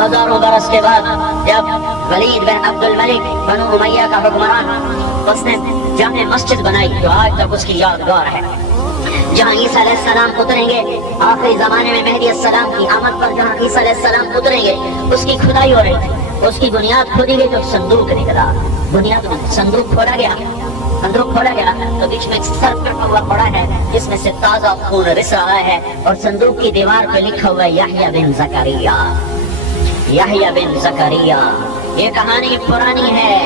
ہزاروں برس کے بعد جب ولید بن عبد الملک بنو امیہ کا حکمران، اس نے جامع مسجد بنائی جو آج تک اس کی یادگار ہے، جہاں عیسیٰ علیہ السلام اتریں گے آخری زمانے میں، مہدی السلام کی آمد پر جہاں عیسیٰ علیہ السلام اتریں گے اس کی کھدائی ہو رہی تھی، اس کی بنیاد کھودی گئی تو صندوق نکلا، بنیاد صندوق کھولا گیا، صندوق کھولا گیا تو بیچ میں ایک سر کٹا ہوا پڑا ہے جس میں سے تازہ خون رس رہا ہے، اور صندوق کی دیوار پہ لکھا ہوا ہے یحییٰ بن زکریا، یحییٰ بن زکریا۔ یہ کہانی پرانی ہے،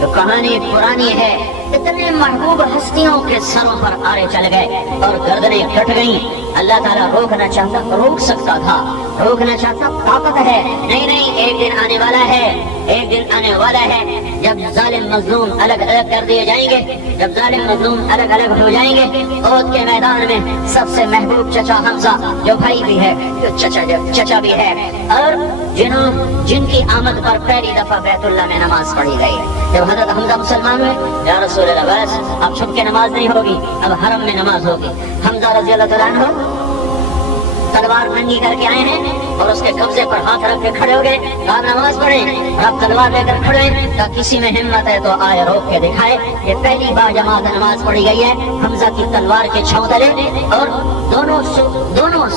تو کہانی پرانی ہے، اتنے محبوب ہستیوں کے سروں پر آرے چل گئے اور گردنیں کٹ گئیں۔ اللہ تعالیٰ روکنا چاہتا روک سکتا تھا، روکنا چاہتا طاقت ہے، نہیں نہیں، ایک دن آنے والا ہے، ایک دن آنے والا ہے جب ظالم مظلوم الگ الگ کر دیے جائیں گے، جب ظالم مظلوم الگ الگ ہو جائیں گے۔ احد کے میدان میں سب سے محبوب چچا حمزہ جو بھائی بھی ہے، جو چچا بھی ہے، اور جن کی آمد پر پہلی دفعہ بیت اللہ میں نماز پڑھی گئی، جب حضرت حمزہ مسلمان ہوئے، یا رسول اللہ بس اب چھپ کے نماز نہیں ہوگی، اب حرم میں نماز ہوگی۔ حمزہ رضی اللہ تعالیٰ عنہ تلوار ننگی کر کے آئے ہیں اور اس کے قبضے پر ہاتھ رکھ کے کھڑے ہو گئے، آپ نماز پڑھیں اور آپ تلوار لے کر کھڑے ہیں، کہ کسی میں ہمت ہے تو آئے روک کے دکھائے۔ یہ پہلی بار جماعت نماز پڑھی گئی ہے، حمزہ کی تلوار کے چھاؤں تلے، اور دونوں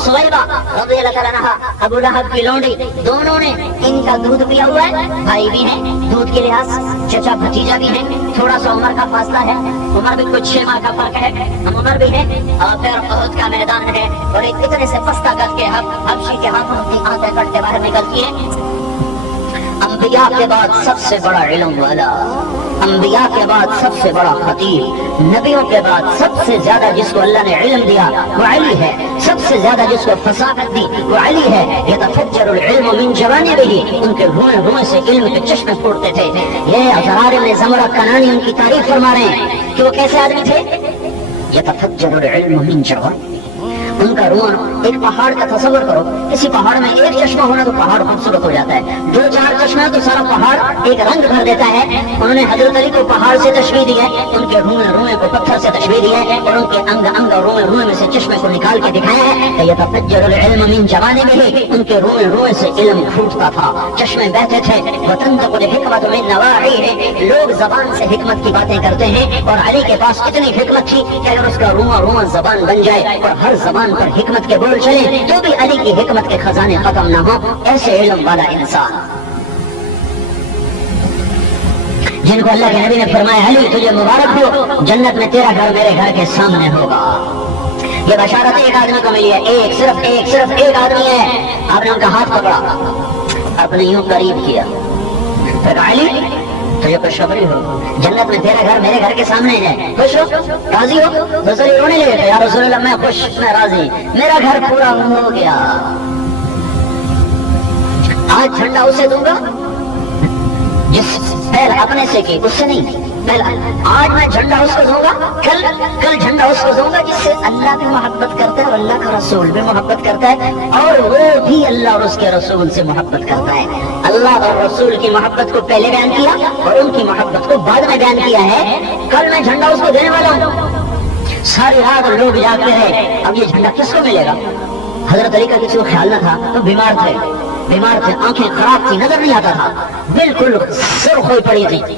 سویبہ رضی اللہ تعالیٰ عنہا، ابو لہب کی لونڈی، دونوں نے ان کا دودھ پیا ہوا ہے، بھائی بھی ہیں دودھ کے لحاظ، چچا بھتیجا بھی ہیں، تھوڑا سا عمر کا فاصلہ ہے، عمر بھی کچھ 6 ماہ کا فرق ہے، ہم عمر بھی ہیں، اور پھر احد کا میدان ہے، اور ایک اتنے سے پستہ کر کے حبشی کے ہاتھوں اپنی آنکھیں کٹ کے باہر نکلتی ہیں۔ انبیاء کے بعد سب سے بڑا علم والا، انبیاء کے بعد سب سے بڑا خطیب، نبیوں کے بعد سب سے زیادہ جس کو اللہ نے علم دیا وہ علی ہے، سب سے زیادہ جس کو فصاحت دی وہ علی ہے۔ یتفجر العلم من جوانبہ، ان کے روئیں سے علم کے چشمے پھوٹتے تھے۔ یہ ازرار ابن زمرہ کنانی ان کی تعریف فرما رہے ہیں کہ وہ کیسے آدمی تھے۔ یتفجر العلم من جوانبہ، ان کا روح، ایک پہاڑ کا تصور کرو، کسی پہاڑ میں ایک چشمہ ہونا تو پہاڑ خوبصورت ہو جاتا ہے، 2-4 چشمہ تو سارا پہاڑ ایک رنگ بھر دیتا ہے۔ انہوں نے حضرت علی کو پہاڑ سے تشبیہ دی ہے، ان کے روئیں کو پتھر سے تشبیہ دی ہے، اور ان کے انگ اور روئیں میں سے چشمے کو نکال کے دکھایا ہے کہ یتفجر العلم من جوانبہ، ان کے روئیں سے علم پھوٹتا تھا، چشمے بہتے تھے۔ وتنطق الحکمۃ من نواحیہ، لوگ زبان سے حکمت کی باتیں کرتے ہیں، اور علی کے پاس اتنی حکمت تھی کہ اگر اس کا روواں زبان بن جائے اور ہر زبان پر حکمت کے بول چلے تو بھی علی کی حکمت کے خزانے ختم نہ ہو۔ ایسے علم والا انسان جن کو اللہ کے نبی نے فرمایا علی تجھے مبارک ہو، جنت میں تیرا گھر میرے گھر کے سامنے ہوگا۔ یہ بشارت ایک آدمی کو ملی ہے، صرف ایک آدمی ہے۔ آپ نے ان کا ہاتھ پکڑا، اپنے یوں قریب کیا، پھر علی تجھے خوشخبری ہو، جنت میں تیرا گھر میرے گھر کے سامنے ہے، خوش ہو، راضی ہو؟ رسول اللہ رونے لگے، یا رسول اللہ میں خوش، میں راضی، میرا گھر پورا ہو گیا۔ آج جھنڈا اسے دوں گا جس پہل اپنے سے کی، اس سے نہیں، پہلا آج میں جھنڈا اس کو دوں گا، کل جھنڈا اس کو دوں گا جس سے اللہ بھی محبت کرتا ہے اور اللہ کا رسول بھی محبت کرتا ہے، اور وہ بھی اللہ اور اس کے رسول سے محبت کرتا ہے۔ اللہ اور رسول کی محبت کو پہلے بیان کیا اور ان کی محبت کو بعد میں بیان کیا ہے۔ کل میں جھنڈا اس کو دینے والا ہوں۔ ساری رات لوگ جاگتے رہے، اب یہ جھنڈا کس کو ملے گا؟ حضرت علی کا کسی کو خیال نہ تھا، تو بیمار تھے، آنکھیں خراب تھی، نظر نہیں آتا تھا، بالکل سرخ ہوئی پڑی تھی۔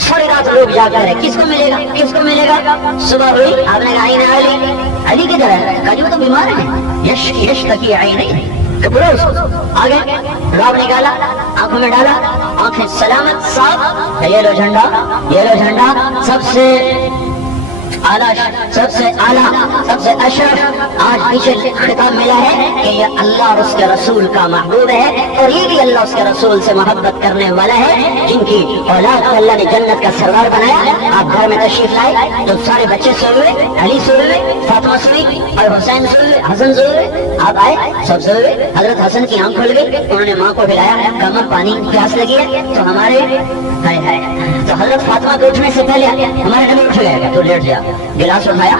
ساری رات لوگ جاگتے رہے، کس کو ملے گا، کس کو ملے گا؟ صبح ہوئی، آپ نے کہا علی کدھر ہے؟ کہا جی وہ تو بیمار ہے، یش تکی عینی، برو آگے راب نکالا، آنکھوں میں ڈالا، آنکھیں سلامت صاف، یہ لو جھنڈا سب سے اعلیٰ، سب سے اشرف، آج پیچھے خطاب ملا ہے کہ یہ اللہ اور اس کے رسول کا محبوب ہے، اور یہ بھی اللہ اس کے رسول سے محبت کرنے والا ہے، جن کی اولاد کو اللہ نے جنت کا سردار بنایا۔ آپ گھر میں تشریف لائے تو سارے بچے سوئے ہوئے، علی سوئے ہوئے، فاطمہ سوئی اور حسین سوئے ہوئے، حسن سوئے ہوئے، آپ آئے سب سوئے ہوئے۔ حضرت حسن کی آنکھ کھل گئی، انہوں نے ماں کو ہلایا، کہا ماں پانی پیاس لگی ہے، تو ہمارے تو حضرت فاطمہ کے اٹھنے سے پہلے ہمارے نبی اٹھ گئے تو لیٹ جا، گلاس اٹھایا،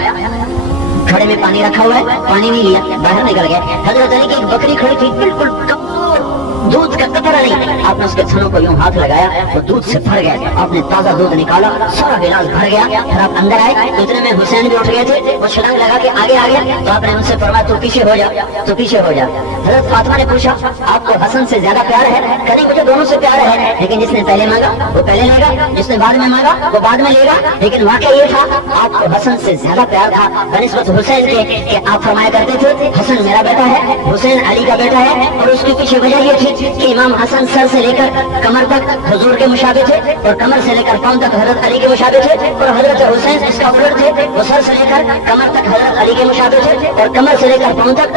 گھڑے میں پانی رکھا ہوا ہے، پانی نہیں لیا، باہر نکل گیا۔ حضرت علی کی ایک بکری کھڑی تھی، بالکل دودھ کا قطرہ نہیں، آپ نے اس کے تھنوں کو یوں ہاتھ لگایا، وہ دودھ سے بھر گئے، آپ نے تازہ دودھ نکالا، سارا گلاس بھر گیا، پھر آپ اندر آئے تو اتنے میں حسین بھی اٹھ گئے تھے، وہ چھلانگ لگا کے آگے آ گیا، تو آپ نے ان سے فرمایا تو پیچھے ہو جا۔ حضرت فاطمہ نے پوچھا آپ کو حسن سے زیادہ پیار ہے؟ کہیں مجھے دونوں سے پیار ہے، لیکن جس نے پہلے مانگا وہ پہلے لے گا، جس نے بعد میں مانگا وہ بعد میں لے گا، لیکن واقعہ یہ تھا آپ کو حسن سے زیادہ پیار تھا بنسبت حسین کے، کہ آپ فرمایا کرتے تھے حسن میرا بیٹا ہے، حسین علی کا بیٹا ہے، اور اس کے پیچھے وجہ یہ تھی کہ امام حسن سر سے لے کر کمر تک حضور کے مشابہ تھے، اور کمر سے لے کر پاؤں تک حضرت علی کے مشابہ تھے، اور حضرت حسین اس کا الٹ تھے، وہ سر سے لے کر کمر تک حضرت علی کے مشابہ تھے، اور کمر سے لے کر پاؤں تک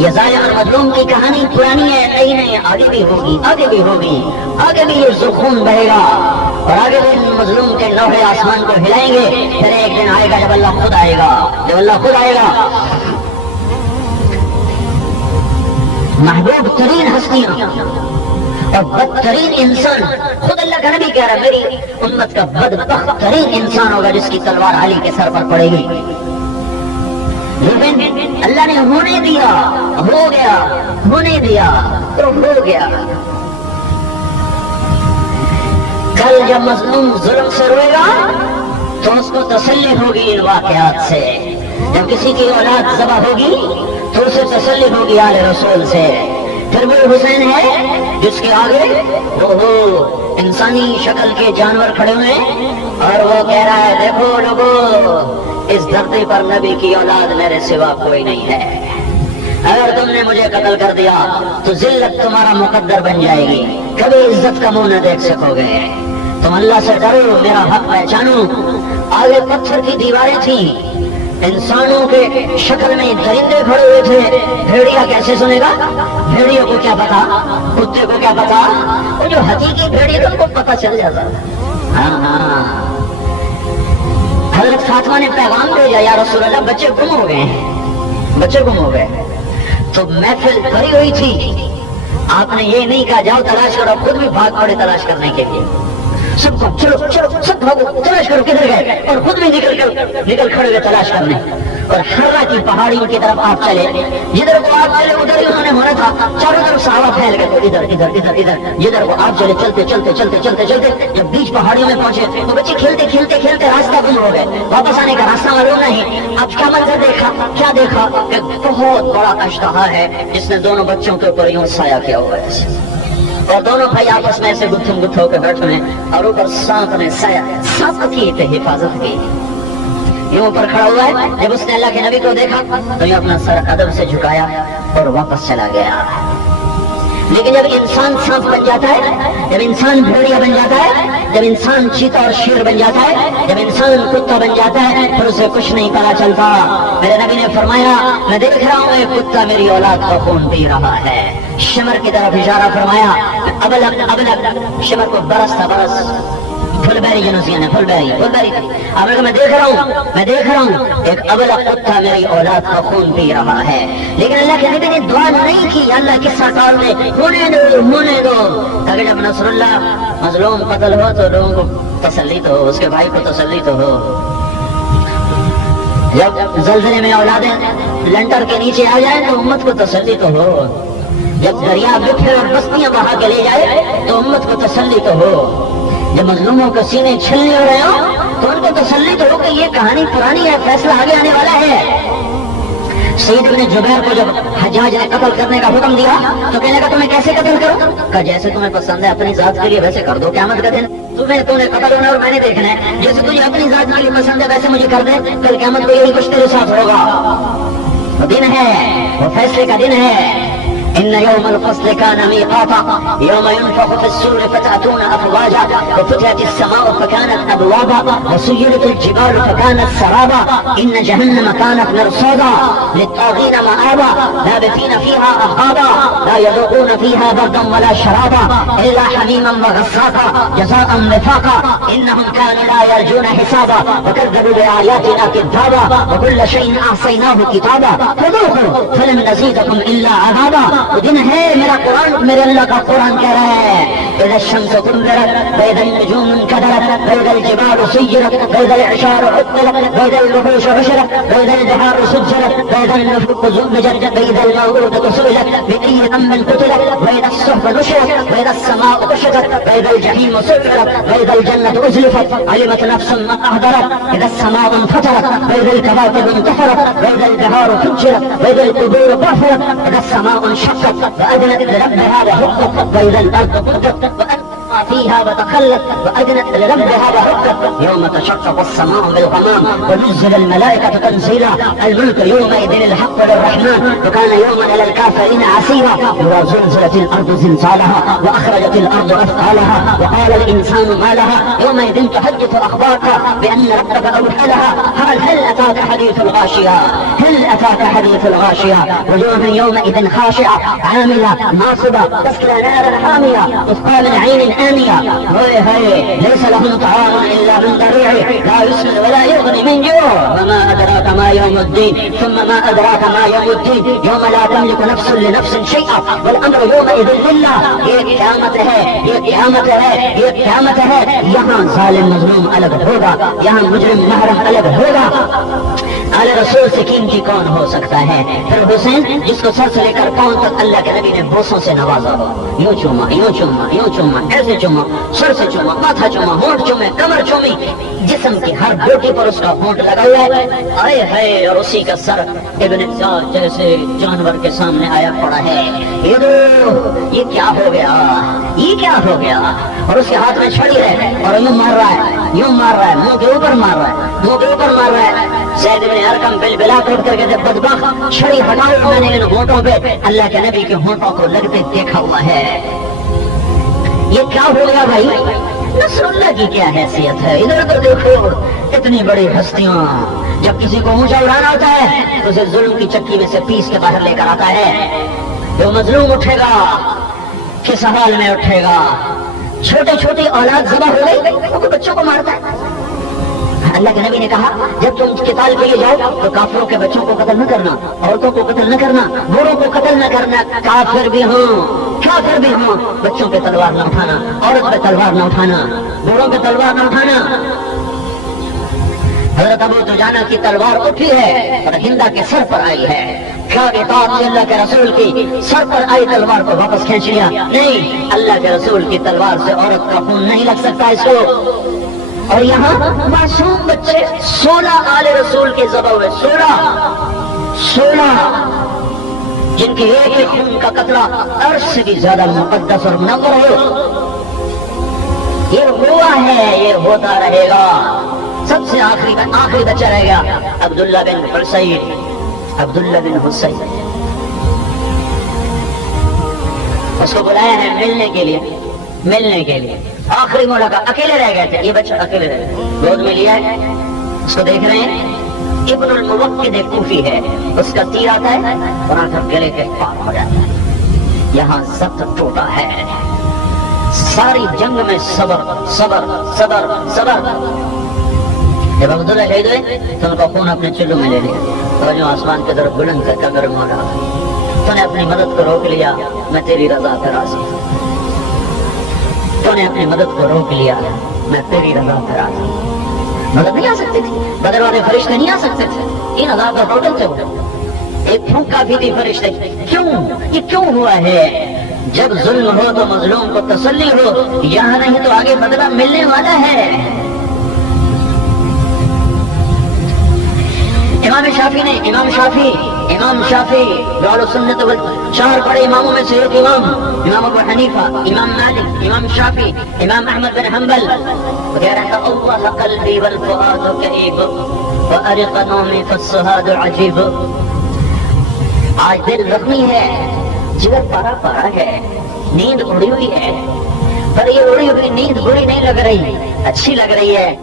یہ ظالم اور مظلوم کی کہانی پرانی ہے، نئی نہیں، آگے بھی ہوگی، آگے بھی ہوگی، آگے بھی یہ خون بہے گا، اور آگے بھی مظلوم کے لوہے آسمان کو ہلائیں گے. پھر ایک دن آئے گا جب اللہ خود آئے گا، جب اللہ خود آئے گا. محبوب ترین ہستیاں اور بدترین انسان، خود اللہ کا نبی کہہ رہا ہے میری امت کا بدبخت ترین انسان ہوگا جس کی تلوار علی کے سر پر پڑے گی. لیکن اللہ نے ہونے دیا، ہو گیا، ہونے دیا تو ہو گیا. کل جب مظلوم ظلم سے روئے گا تو اس کو تسلی ہوگی ان واقعات سے. جب کسی کی اولاد ذبح ہوگی تو اسے تسلی ہوگی آل رسول سے. پھر وہ حسین ہے جس کے آگے وہ انسانی شکل کے جانور کھڑے ہوئے اور وہ کہہ رہا ہے دیکھو لوگو، اس دھرتی پر نبی کی اولاد میرے سوا کوئی نہیں ہے. اگر تم نے مجھے قتل کر دیا تو ذلت تمہارا مقدر بن جائے گی، کبھی عزت کا منہ نہ دیکھ سکو گے. تم اللہ سے ڈرو، میرا حق پہچانو. آگے پتھر کی دیواریں تھیں، انسانوں کے شکل میں درندے کھڑے ہوئے تھے. بھیڑیا کیسے سنے گا؟ بھیڑیوں کو کیا پتا، کتے کو کیا پتا؟ وہ جو حقیقی بھیڑیا تھا ان کو پتا چل جاتا. ہاں حضرت فاطمہ نے پیغام بھیجا، یا رسول اللہ بچے گم ہو گئے ہیں، بچے گم ہو گئے. تو محفل بھری ہوئی تھی، آپ نے یہ نہیں کہا جاؤ تلاش کرو، خود بھی بھاگ پڑے تلاش کرنے کے لیے. سب کو چلو چلو سب بھاگو تلاش کرو، کدھر گئے؟ اور خود بھی نکل کھڑے ہوئے تلاش کرنے. اور ہررا کی پہاڑیوں کی طرف آپ چلے، جدھر کو آپ چلے ادھر ہی انہوں نے ہونا تھا. چاروں طرف صحابہ پھیل گئے، تو ادھر ادھر ادھر ادھر جدھر کو آپ چلے چلتے چلتے چلتے چلتے چلتے جب بیچ پہاڑیوں میں پہنچے تو بچے کھیلتے کھیلتے کھیلتے راستہ گم ہو گئے. واپس آنے کا راستہ معلوم نہیں. اب کیا منظر دیکھا، کیا دیکھا؟ ایک بہت بڑا اشتہا ہے جس نے دونوں بچوں کے اوپر یوں سایہ کیا ہوا ہے، اور دونوں بھائی آپس میں ایسے گتھم گتھ ہو کے بیٹھے ہیں، اور اوپر سانپ نے سانپ کی حفاظت کی یوں اوپر کھڑا ہوا ہے. جب اس نے اللہ کے نبی کو دیکھا تو یہ اپنا سر ادب سے جھکایا اور واپس چلا گیا. لیکن جب انسان سانپ بن جاتا ہے، جب انسان بھیڑیا بن جاتا ہے، جب انسان چیتا اور شیر بن جاتا ہے، جب انسان کتا بن جاتا ہے، پھر اسے کچھ نہیں پتا چلتا. میرے نبی نے فرمایا میں دیکھ رہا ہوں ایک کتا میری اولاد کا خون پی رہا ہے. شمر کی طرف اشارہ فرمایا، ابلغ ابلغ، شمر کو برس تھا، برس پھل بیری جنوسیاں نے پھل بیری اب میں دیکھ رہا ہوں ایک ابلغ کتا میری اولاد کا خون پی رہا ہے. لیکن اللہ کے نبی نے دعا نہیں کی اللہ قصہ ٹال دے، ہونے دو تاکہ جب نصر اللہ مظلوم قتل ہو تو لوگوں کو تسلی تو ہو، اس کے بھائی کو تسلی تو ہو. جب زلزلے میں اولادیں لنٹر کے نیچے آ جائیں تو امت کو تسلی تو ہو. جب دریا بکھر اور بستیاں بہا کے لے جائے تو امت کو تسلی تو ہو. جب مظلوموں کے سینے چھلنے ہو رہے ہو تو ان کو تسلی تو ہو کہ یہ کہانی پرانی ہے، فیصلہ آگے آنے والا ہے. سعید بن جبیر کو جب حجاج نے قتل کرنے کا حکم دیا تو کہنے کا تمہیں کیسے قتل کرو؟ کہ جیسے تمہیں پسند ہے اپنی ذات کے لیے ویسے کر دو، قیامت کا دن تمہیں قتل ہونا اور میں نے دیکھنا ہے. جیسے تجھے اپنی ذات کے لیے پسند ہے ویسے مجھے کر دے، کل قیامت کو یہی کچھ تیرے ساتھ ہوگا. وہ دن ہے، وہ فیصلے کا دن ہے. إن يوم الفصل كان ميقاتا يوم ينفخ في السور فتأتون أفواجا وفتحت السماء فكانت أبوابا وسيرت الجبال فكانت سرابا إن جهنم كانت مرصادا للطاغين مآبا لابثين فيها أحقابا لا يذوقون فيها بردا ولا شرابا إلا حميما وغساقا جزاء وفاقا إنهم كانوا لا يرجون حسابا وكذبوا بآياتنا كذابا وكل شيء أحصيناه كتابا فذوقوا فلن نزيدكم إلا عذابا. وہ دن ہے میرا قرآن، میرے اللہ کا قرآن کہہ رہا ہے اذا الشمس كورت واذا النجوم انكدرت واذا الجبال سيرت واذا العشار عطلت واذا الوحوش حشرت واذا البحار سجرت واذا النفوس زوجت واذا الموءودة سئلت بأي ذنب قتلت واذا الصحف نشرت واذا السماء كشطت واذا الجحيم سعرت واذا الجنة أزلفت علمت نفس ما أحضرت اذا السماء انفطرت واذا الكواكب انتثرت واذا البحار فجرت واذا القبور بعثرت واذا السماء انشقت وأذنت لربها وحقت وإذا الأرض مدت وألقت ما فيها وتخلت وأذنت لربها وحقت يوم تشقق السماء بالغمام ونزل الملائكة تنزيلا الملك يومئذ الحق للرحمن وكان يوما على الكافرين عسيرا إذا زلزلت الأرض زلزالها وأخرجت الأرض أثقالها وقال الإنسان ما لها يومئذ تحدث أخبارها بأن ربك أوحى لها هل أتاك حديث الغاشية هل أتاك حديث الغاشية وجوه يومئذ خاشعة عاملة ناصبة تصلى نارا حامية تسقى من عين آنية هي ليس لهم طعام إلا من ضريع لا يسمن ولا يغني من جوع وما أدراك ما يوم الدين ثم ما أدراك ما يوم الدين يوم لا تملك نفس لنفس شيئا والأمر يومئذ لله یہ قیامت ہے یہ قیامت ہے یہ قیامت ہے یہاں ظالم مظلوم الگ ہوگا یہاں مجرم محرم الگ ہوگا آل رسول سے قیمتی کون ہو سکتا ہے پھر حسین جس کو سر سے لے کر پاؤں تک اللہ کے نبی نے بوسوں سے نوازا ہو یوں چوما یوں چوما یوں چوما ایسے چوما سر سے چوما ماتھا چوما ہونٹ چومے کمر چومی جسم کی ہر بوٹی پر اس کا ہونٹ لگا ہوا ہے آئے ہائے اور اسی کا سر ابن زاد جیسے جانور کے سامنے آیا پڑا ہے یہ کیا ہو گیا یہ کیا ہو گیا اور اس کے ہاتھ میں چھڑی ہے اور یوں مار رہا ہے یوں مار رہا ہے منہ کے اوپر مار رہا ہے منہ کے اوپر مار رہا ہے زید بن ارقم بلبلا اٹھ کر کے جب بدبخت چھڑی ہٹاؤ میں نے ان ہونٹوں پہ اللہ کے نبی کے ہونٹوں کو لگتے دیکھا ہوا ہے یہ کیا ہو گیا بھائی نصر اللہ کی کیا حیثیت ہے ادھر ادھر دیکھو اتنی بڑی ہستیاں جب کسی کو اونچا اڑانا ہوتا ہے تو اسے ظلم کی چکی میں سے پیس کے باہر لے کر آتا ہے جو مظلوم اٹھے گا کس حال میں اٹھے گا چھوٹی چھوٹی اولاد ذبح ہو گئی وہ بچوں کو مارتا ہے اللہ کے نبی نے کہا جب تم قتال کے لیے جاؤ تو کافروں کے بچوں کو قتل نہ کرنا عورتوں کو قتل نہ کرنا بوڑھوں کو قتل نہ کرنا کافر بھی ہوں بچوں پہ تلوار نہ اٹھانا عورت پہ تلوار نہ اٹھانا بوڑھوں پہ تلوار نہ اٹھانا حضرت ابو دجانہ کی تلوار اٹھی ہے اور ہندا کے سر پر آئی ہے کیا اطاعت اللہ کے رسول کی سر پر آئی تلوار کو واپس کھینچ لیا نہیں اللہ کے رسول کی تلوار سے عورت کا خون نہیں لگ سکتا اس کو اور یہاں معصوم بچے 16 آل رسول کے ذبح ہوئے 16 جن کے ایک ایک خون کا قطرہ عرش سے بھی زیادہ مقدس اور منور ہو یہ ہوا ہے یہ ہوتا رہے گا سب سے آخری بچہ رہ گیا عبداللہ بن حسین اس کو بلایا ہے ملنے کے لیے آخری ملاقات اکیلے رہ گئے تھے یہ بچہ اکیلے رہ گئے گود میں لیا ہے اس کو دیکھ رہے ہیں ابن الموقد کوفی ہے اس کا تیر آتا ہے اور آخر گلے کے پار ہو جاتا ہے یہاں سب ٹوٹا ہے ساری جنگ میں صبر جب عبداللہ شہید ہوئے تو ان کا خون اپنے چلو میں لے لیا اور جو آسمان کی طرف بلند کر کر گرم ہو رہا تو نے اپنی مدد کو روک لیا میں تیری رضا پہ راضی تو نے اپنی مدد کو روک لیا میں تیری رضا پہ راضی مدد نہیں آ سکتی تھی بدر والے فرشتے نہیں آ سکتے تھے 3000 کا ٹوٹل تھے ایک پھونک کافی تھی فرشتے یہ کیوں ہوا ہے جب ظلم ہو تو مظلوم کو تسلی ہو یہاں نہیں تو آگے بدلہ ملنے والا ہے امام شافی اہل سنت چار بڑے اماموں میں سے ایک امام ابو حنیفہ امام مالک امام شافی امام احمد بن حنبل وغیرہ اللہ قلبی والفؤاد کئیب وارق نومی فالسہاد عجیب آج دل زخمی ہے جگر پارا ہے نیند اڑی ہوئی ہے پر یہ اڑی ہوئی نیند بری نہیں لگ رہی اچھی لگ رہی ہے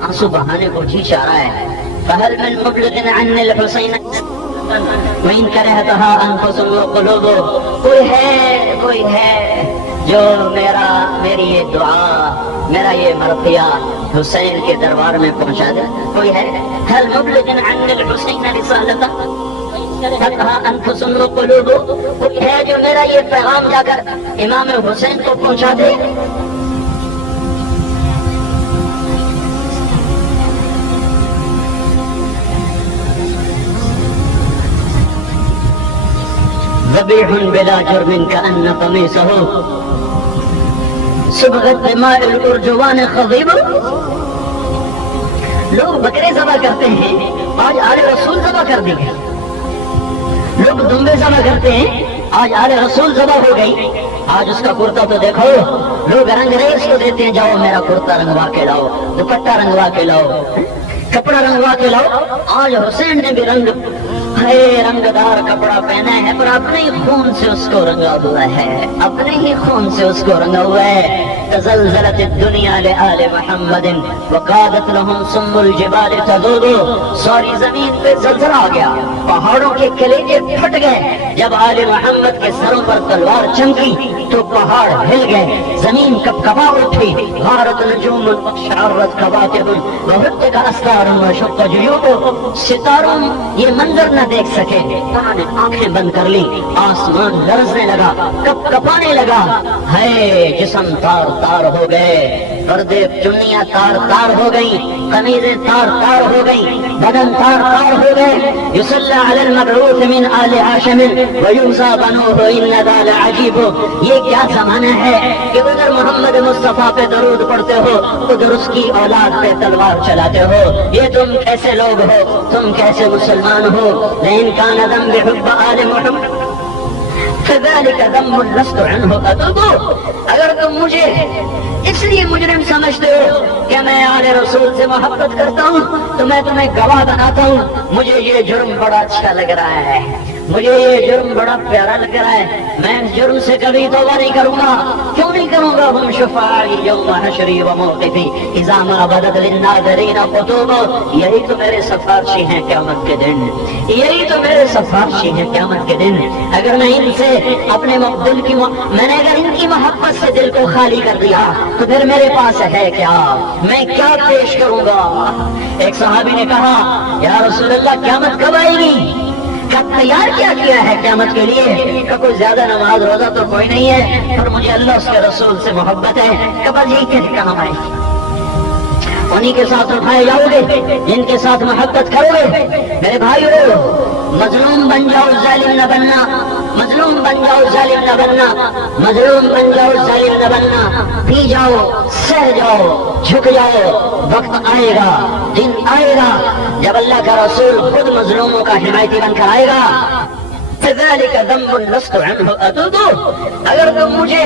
آنسو بہانے کو جی چاہ رہا ہے فهل من مبلغ عن الحسين وإن كرهتها أنفس وقلوب کوئی ہے جو میری یہ دعا میرا یہ مرثیہ حسین کے دربار میں پہنچا دے کوئی ہے هل مبلغ عن الحسين رسالته كرهتها أنفس وقلوب کوئی ہے جو میرا یہ پیغام جا کر امام حسین کو پہنچا دے ذبيح بلا جرم كأن قميصه صبغت بماء الأرجوان خضيب لوگ بکرے ذبح کرتے ہیں آج آل رسول ذبح کر دی گئی لوگ دمبے ذبح کرتے ہیں آج آل رسول ذبح ہو گئی آج اس کا کرتا تو دیکھو، لوگ رنگ ریس کو دیتے ہیں، جاؤ میرا کرتا رنگوا کے لاؤ، دوپٹہ رنگوا کے لاؤ، کپڑا رنگوا کے لاؤ۔ آج حسین نے بھی رنگ دار کپڑا پہنا ہے، پر اپنے ہی خون سے اس کو رنگا ہوا ہے، اپنے ہی خون سے اس کو رنگا ہوا ہے۔ تزلزلت الدنیا لآل محمد وقادت لهم سم الجبال تذوب، ساری زمین پہ زلزلہ آ گیا، پہاڑوں کے کلیجے پھٹ گئے۔ جب آل محمد کے سروں پر تلوار چمکی تو پہاڑ ہل گئے، زمین کپکپا اٹھی، غارت نجوم وشعرت کواکب وحتک اسرار وشق جیوب، ستاروں یہ منظر نہ دیکھ سکے، انہوں نے آنکھیں بند کر لی، آسمان لرزنے لگا، کپکپانے لگا، ہے جسم تار تار ہو گئے، پردے چنیاں تار تار ہو گئی، قمیضیں تار تار ہو گئی، بدن تار تار ہو گئے۔ یصلی علی المبعوث من آل ہاشم ویوزا بنوہ ان ذا لعجیب، یہ کیا زمانہ ہے کہ ادھر محمد مصطفیٰ پہ درود پڑھتے ہو، ادھر اس کی اولاد پہ تلوار چلاتے ہو، یہ تم کیسے لوگ ہو، تم کیسے مسلمان ہو؟ لئن کان ذنب حب آل محمد فذلك ذنب لست عنه اتوب، اگر تم مجھے اس لیے مجرم سمجھتے ہو کہ میں آل رسول سے محبت کرتا ہوں تو میں تمہیں گواہ بناتا ہوں، مجھے یہ جرم بڑا اچھا لگ رہا ہے، مجھے یہ جرم بڑا پیارا لگ رہا ہے، میں اس جرم سے کبھی توبہ نہیں کروں گا۔ کیوں نہیں کروں گا؟ ہم شفاعی یوم حشری و موقفی اذا ما بدت للناظرین قطوب، یہی تو میرے سفارشی ہیں قیامت کے دن، یہی تو میرے سفارشی ہیں قیامت کے دن۔ اگر میں ان سے اپنے دل کی میں نے اگر ان کی محبت سے دل کو خالی کر دیا تو پھر میرے پاس ہے کیا؟ میں کیا پیش کروں گا؟ ایک صحابی نے کہا یا رسول اللہ قیامت کب آئے گی؟ کب تیار کیا ہے قیامت کے لیے؟ کہ کوئی زیادہ نماز روزہ تو کوئی نہیں ہے، پر مجھے اللہ اس کے رسول سے محبت ہے، کہ بس یہی کہنے کا ہم آئے، انہی کے ساتھ اٹھائے جاؤ گے جن کے ساتھ محبت کرو گے۔ میرے بھائیو، مظلوم بن جاؤ ظالم نہ بننا، مظلوم بن جاؤ ظالم نہ بننا، مظلوم بن جاؤ ظالم نہ بننا، پی جاؤ، سہ جاؤ، جھک جاؤ، وقت آئے گا، دن آئے گا جب اللہ کا رسول خود مظلوموں کا حمایتی بن کر آئے گا۔ فذلك ذنب لست عنه اتوب، اگر تم مجھے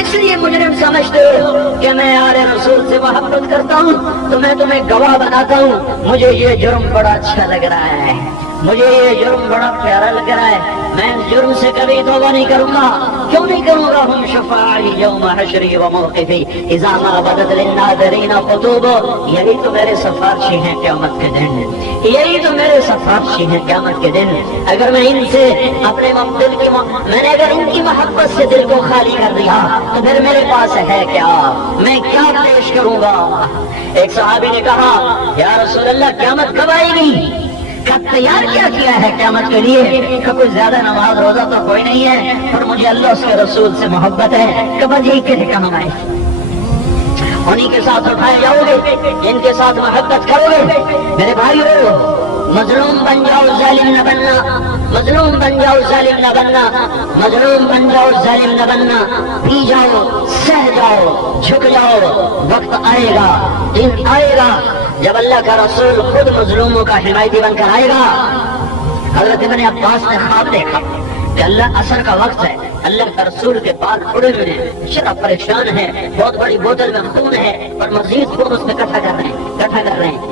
اس لیے مجرم سمجھتے ہو کہ میں آل رسول سے محبت کرتا ہوں تو میں تمہیں گواہ بناتا ہوں، مجھے یہ جرم بڑا اچھا لگ رہا ہے، مجھے یہ جرم بڑا پیارا لگ رہا ہے، میں اس جرم سے کبھی توبہ نہیں کروں گا۔ کیوں نہیں کروں گا؟ ہم شفاعی یوم حشری و موقفی اذا ما بدت للناظرین قطوب، یہی تو میرے سفارشی ہیں قیامت کے دن، یہی تو میرے سفارشی ہیں قیامت کے دن۔ اگر میں ان سے اپنے دل کی میں نے اگر ان کی محبت سے دل کو خالی کر دیا تو پھر میرے پاس ہے کیا؟ میں کیا پیش کروں گا؟ ایک صحابی نے کہا یا رسول اللہ قیامت کب آئے گی؟ کب تیار کیا ہے قیامت کے لیے؟ کہ کوئی زیادہ نماز روزہ تو کوئی نہیں ہے، پر مجھے اللہ اس کے رسول سے محبت ہے، کہ بس یہی کہنے کا ہم آئے، انہی کے ساتھ اٹھائے جاؤ گے جن کے ساتھ محبت کرو گے۔ میرے بھائیو، مظلوم بن جاؤ ظالم نہ بننا، مظلوم بن جاؤ ظالم نہ بننا، مظلوم بن جاؤ ظالم نہ بننا، پی جاؤ، سہ جاؤ، جھک جاؤ، وقت آئے گا، دن آئے گا جب اللہ کا رسول خود مظلوموں کا حمایتی بن کر آئے گا۔ حضرت ابن عباس نے خواب دیکھا کہ اللہ عصر کا وقت ہے، اللہ کا رسول کے پاس اڑے ہوئے ہیں، شرف پریشان ہے، بہت بڑی بوتل میں خون ہے اور مزید خون اس میں اکٹھا کر رہے ہیں۔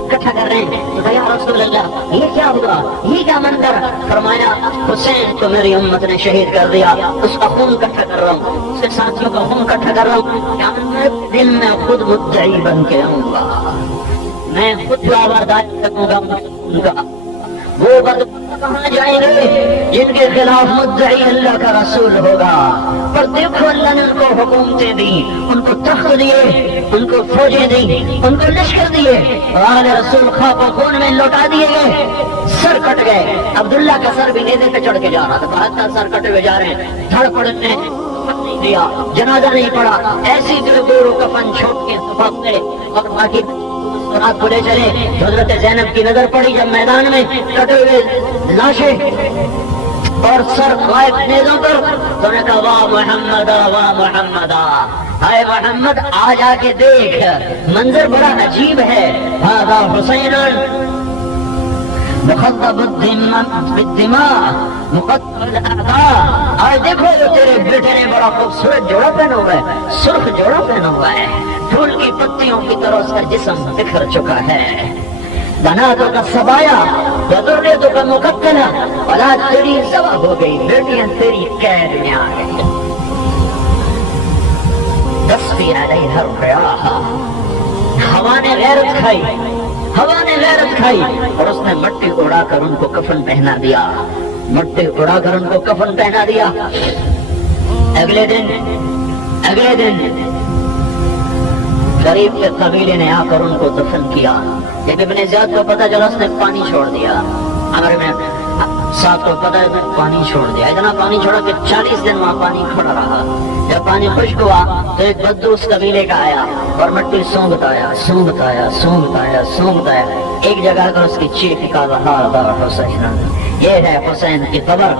تو یا رسول اللہ یہ کیا ہوا، یہ کیا منظر؟ فرمایا حسین کو میری امت نے شہید کر دیا، اس کا خون اکٹھا کر رہا ہوں، اس کے ساتھیوں کا خون اکٹھا کر رہا ہوں، کیا میں دل میں خود مدعی بن کے آؤں گا، میں خود دعویٰ کروں گا ان کا۔ وہ کہاں جائیں گے جن کے خلاف مدعی اللہ کا رسول ہوگا؟ پر دیکھو اللہ نے ان کو حکومتیں دی، ان کو تخت دیے، ان کو فوجیں دی، ان کو لشکر دیے، آل رسول خاک و خون میں لوٹا دیے گئے، سر کٹ گئے۔ عبداللہ کا سر بھی نیزے پہ چڑھ کے جا رہا تھا، 72 سر کٹے ہوئے جا رہے ہیں، دھڑ پڑنے نہیں دیا، جنازہ نہیں پڑا، ایسی دور و کفن چھوٹ کے بھاگے اور باقی رات کو لے چلے۔ حضرت زینب کی نظر پڑی جب میدان میں کٹے ہوئے لاشیں اور سر غائب نیزوں پر، تو نے کہا واہ محمد واہ محمد، ہائے محمد آ جا کے دیکھ، منظر بڑا عجیب ہے۔ ہذا حسین مخضب بالدماء مقطع الاعضاء. اور دیکھو جو تیرے بیٹے نے بڑا خوبصورت جوڑا پہنا ہوا ہے, سرخ جوڑا پہنا ہوا ہے, پھول کی پتیوں کی طرح اس کا جسم بکھر چکا ہے. بناتوں کا سبایا ذریتوں کا مقتلہ, اولاد تیری ذبح ہو گئی, بیٹیاں تیری قید میں آ گئی. تسبی علیہا الریاح, ہوا نے غیرت کھائی, ہوا نے غیرت کھائی اور اس نے مٹی اڑا کر ان کو کفن پہنا دیا, مٹی اڑا کر ان کو کفن پہنا دیا. اگلے دن غریب کے قبیلے نے آ کر ان کو دفن کیا. جب ابن زیاد کو پتہ چلا اس نے پانی چھوڑ دیا, ہمارے میں ساتھ کو پتہ ہے پانی چھوڑ دیا, اتنا پانی چھوڑا کہ 40 دن وہاں پانی کھڑا رہا. جب پانی خشک ہوا تو ایک بدو اس قبیلے کا آیا اور مٹی سونگتا آیا. ایک جگہ پر اس کی چیخ کا وہابا حسین, یہ ہے حسین کی قبر.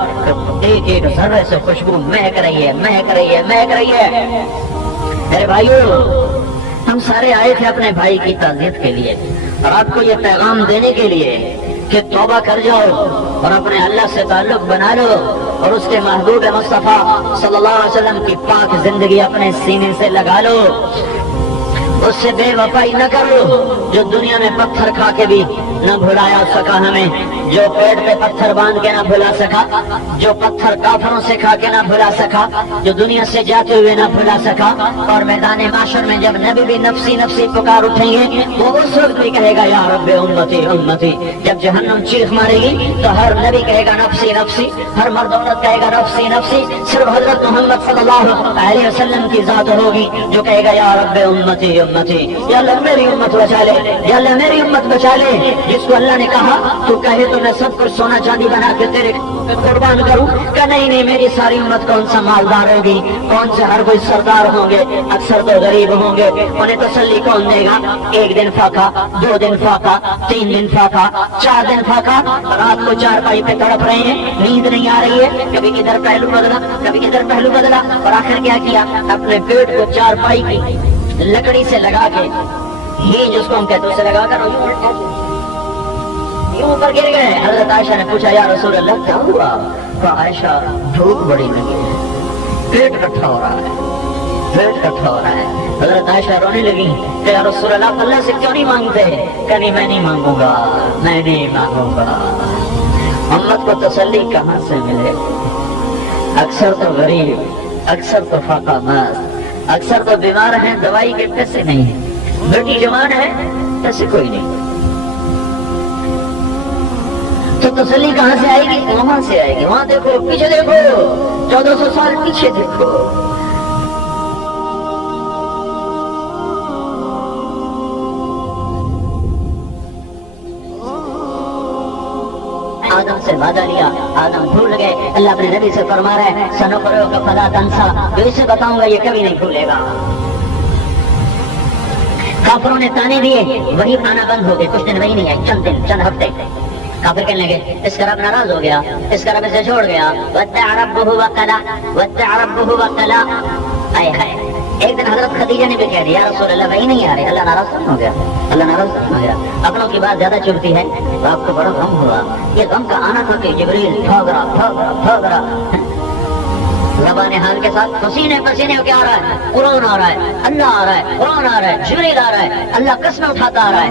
ایک ایک ذرے سے خوشبو مہک رہی ہے. میرے بھائیو, ہم سارے آئے تھے اپنے بھائی کی تعزیت کے لیے اور آپ کو یہ پیغام دینے کے لیے کہ توبہ کر جاؤ اور اپنے اللہ سے تعلق بنا لو اور اس کے محبوب مصطفیٰ صلی اللہ علیہ وسلم کی پاک زندگی اپنے سینے سے لگا لو. اس سے بے وفائی نہ کرو جو دنیا میں پتھر کھا کے بھی نہ بھلایا سکا ہمیں, جو پیٹ پہ پتھر باندھ کے نہ بھلا سکا, جو پتھر کافروں سے کھا کے نہ بھلا سکا, جو دنیا سے جاتے ہوئے نہ بھلا سکا. اور میدان محشر میں جب نبی بھی نفسی نفسی پکار اٹھیں گے وہ اس وقت بھی کہے گا یا رب امتی امتی. جب جہنم چیخ مارے گی تو ہر نبی کہے گا نفسی نفسی, ہر مرد عورت کہے گا نفسی نفسی. صرف حضرت محمد صلی اللہ علیہ وسلم کی ذات ہوگی جو کہے گا یا رب امتی امتی, یا اللہ میری امت بچا لے, یا اللہ میری امت بچا لے. جس کو اللہ نے کہا تو کہے تو میں سب کچھ سونا چاندی بنا کے تیرے قربان کروں, کہ نہیں میری ساری امت کون سا مالدار ہوگی, کون سے ہر کوئی سردار ہوں گے, اکثر تو غریب ہوں گے. انہیں تسلی کون دے گا؟ 1 دن فاقہ, 2 دن فاقہ, 3 دن فاقہ, 4 دن فاقہ. رات کو چارپائی پہ تڑپ رہے ہیں, نیند نہیں آ رہی ہے, کبھی کدھر پہلو بدلا, کبھی کدھر پہلو بدلا. اور آخر کیا کیا؟ اپنے پیٹ کو چارپائی کی لکڑی سے لگا کے, ہی جس کو ہم کہتے ہیں اسے لگا کر یوں اوپر گر گئے. حضرت عائشہ نے پوچھا یا رسول اللہ کیا ہوا؟ کہا عائشہ بھوک بڑی لگی ہے, پیٹ کٹھا ہو رہا ہے. حضرت عائشہ رونے لگی کہ یا رسول اللہ اللہ سے کیوں نہیں مانگتے؟ کہ نہیں میں نہیں مانگوں گا. امت کو تسلی کہاں سے ملے؟ اکثر تو غریب, اکثر تو فاقہ مند, اکثر تو بیمار ہیں, دوائی کے پیسے نہیں ہیں. بیٹی جوان ہے, پیسے کوئی نہیں. تو تسلی کہاں سے آئے گی؟ وہاں سے آئے گی. وہاں دیکھو, پیچھے دیکھو, 1400 سال پیچھے دیکھو. آدم سے وعدہ لیا, آدم بھول گئے. اللہ اپنے نبی سے فرما رہا ہے سنقرئک فلا تنسى, جو اسے بتاؤں گا یہ کبھی نہیں بھولے گا. کافروں نے تانے دیے, وہی آنا بند ہو گئے. کچھ دن وہی نہیں آئے, چند دن, چند ہفتے. کافر کہنے لگے اس کا رب ناراض ہو گیا, اس کا رب اسے چھوڑ گیا. وَاتَّبَعَ رَبُّهُ وَقَلَا. آئے ہائے. ایک دن حضرت خدیجہ نے بھی کہہ دیا یا رسول اللہ وہی نہیں آ رہے, اللہ ناراض ہو گیا, اللہ ناراض ہو گیا. اپنوں کی بات زیادہ چبھتی ہے تو آپ کو بڑا غم ہوا. یہ غم کا آنا تھا کہ جبریل بھاگ رہا زبان حال کے ساتھ پسینے ہو کے آ رہا ہے, قرآن آ رہا ہے, اللہ آ رہا ہے, قرآن آ رہا ہے, جبریل آ رہا ہے, اللہ قسم اٹھاتا آ رہا ہے.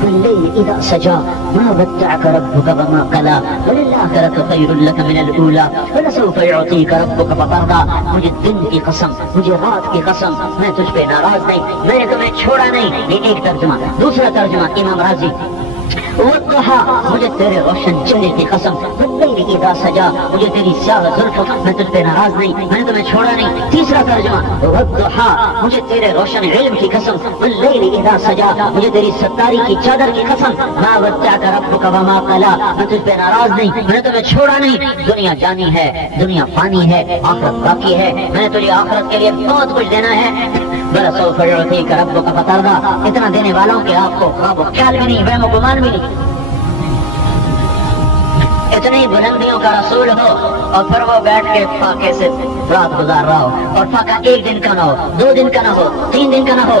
والليل إذا سجى ما ودعك ربك وما قلى وللآخرة خير لك من الأولى ولسوف يعطيك ربك فترضى. مجھے دن کی قسم, مجھے رات کی قسم, میں تجھ پہ ناراض نہیں, میں نے تمہیں چھوڑا نہیں. یہ ایک ترجمہ. دوسرا ترجمہ امام راضی, والضحى, مجھے تیرے روشن چہرے کی قسم. والليل إذا سجى, مجھے تیری سیاہ زلف, میں تجھ پہ ناراض نہیں, میں نے تمہیں چھوڑا نہیں. تیسرا ترجمہ والضحى, مجھے تیرے روشن علم کی قسم. والليل إذا سجى, مجھے تیری ستاری کی چادر کی قسم. ما ودعك ربك وما قلى, میں تجھ پہ ناراض نہیں, میں نے تمہیں چھوڑا نہیں. دنیا جانی ہے, دنیا فانی ہے, آخرت باقی ہے. میں نے تجھے آخرت کے لیے بہت کچھ دینا ہے. وَلَسَوْفَ يُعْطِيكَ رَبُّكَ فَتَرْضَىٰ. اتنا دینے والوں کے آپ کو خواب و خیال بھی نہیں, وہم و گمان بھی نہیں. اتنی بلندیوں کا رسول ہو اور پھر وہ بیٹھ کے فاقے سے رات گزار رہا ہو, اور فاقہ 1 دن کا نہ ہو, 2 دن کا نہ ہو, 3 دن کا نہ ہو,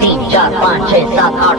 3 4 5 6 7 8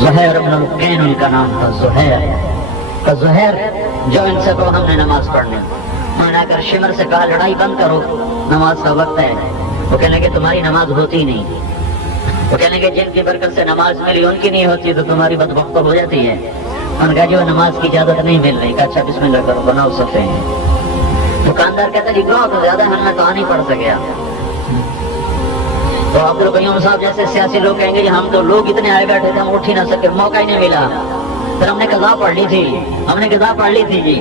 زہیر ابن القین ان کا نام تھا، زہیر جو ان سے کہو ہم نے نماز پڑھنی، انہوں نے کر شمر سے کہا لڑائی بند کرو، نماز کا وقت ہے۔ وہ کہنے کہ تمہاری نماز ہوتی نہیں، وہ کہنے کہ جن کی برکت سے نماز ملی ان کی نہیں ہوتی تو تمہاری بدبخت ہو جاتی ہے۔ ان کا جو نماز کی اجازت نہیں مل رہی، کہ اچھا بسم اللہ کرو، بناؤ صفے ہیں۔ دکاندار کہتا جی بہت زیادہ ہمیں تو نہیں پڑھ سکیا۔ تو عبد القیوم صاحب جیسے سیاسی لوگ کہیں گے ہم تو لوگ اتنے آئے بیٹھے تھے ہم اٹھ ہی نہ سکے، موقع ہی نہیں ملا، پھر ہم نے قضا پڑھ لی تھی جی۔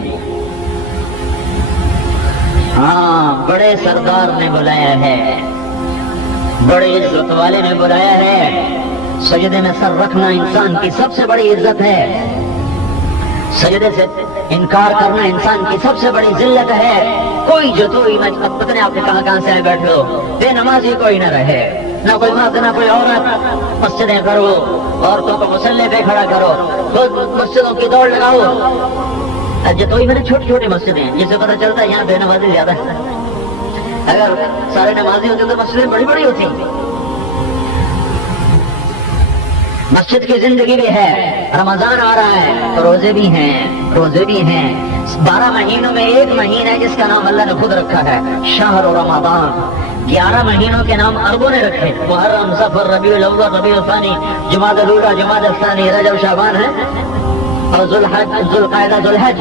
ہاں، بڑے سردار نے بلایا ہے، بڑے عزت والے نے بلایا ہے۔ سجدے میں سر رکھنا انسان کی سب سے بڑی عزت ہے، سجدے سے انکار کرنا انسان کی سب سے بڑی ذلت ہے۔ کوئی پتہ نہیں آپ نے کہاں سے آئے بیٹھے ہو، بے نمازی کوئی نہ رہے، نہ کوئی مرد نہ کوئی عورت۔ مسجدیں کرو، عورتوں کو مسلح پہ کھڑا کرو، خود مسجدوں کی دوڑ لگاؤ۔ تو میں نے چھوٹی چھوٹی مسجدیں ہیں، جسے پتہ چلتا ہے یہاں بے نمازی زیادہ ہے۔ اگر سارے نمازی ہوتے تو مسجدیں بڑی بڑی ہوتی۔ مسجد کی زندگی بھی ہے، رمضان آ رہا ہے، روزے بھی ہیں 12 مہینوں میں ایک مہینہ ہے جس کا نام اللہ نے خود رکھا ہے، شہر رمضان۔ 11 مہینوں کے نام عربوں نے رکھے، محرم، صفر، ربیع الاول، ربیع الثانی، جمادی الاولی، جمادی الثانی، رجب، شعبان ہے، اور ذوالقعدہ، ذوالحج۔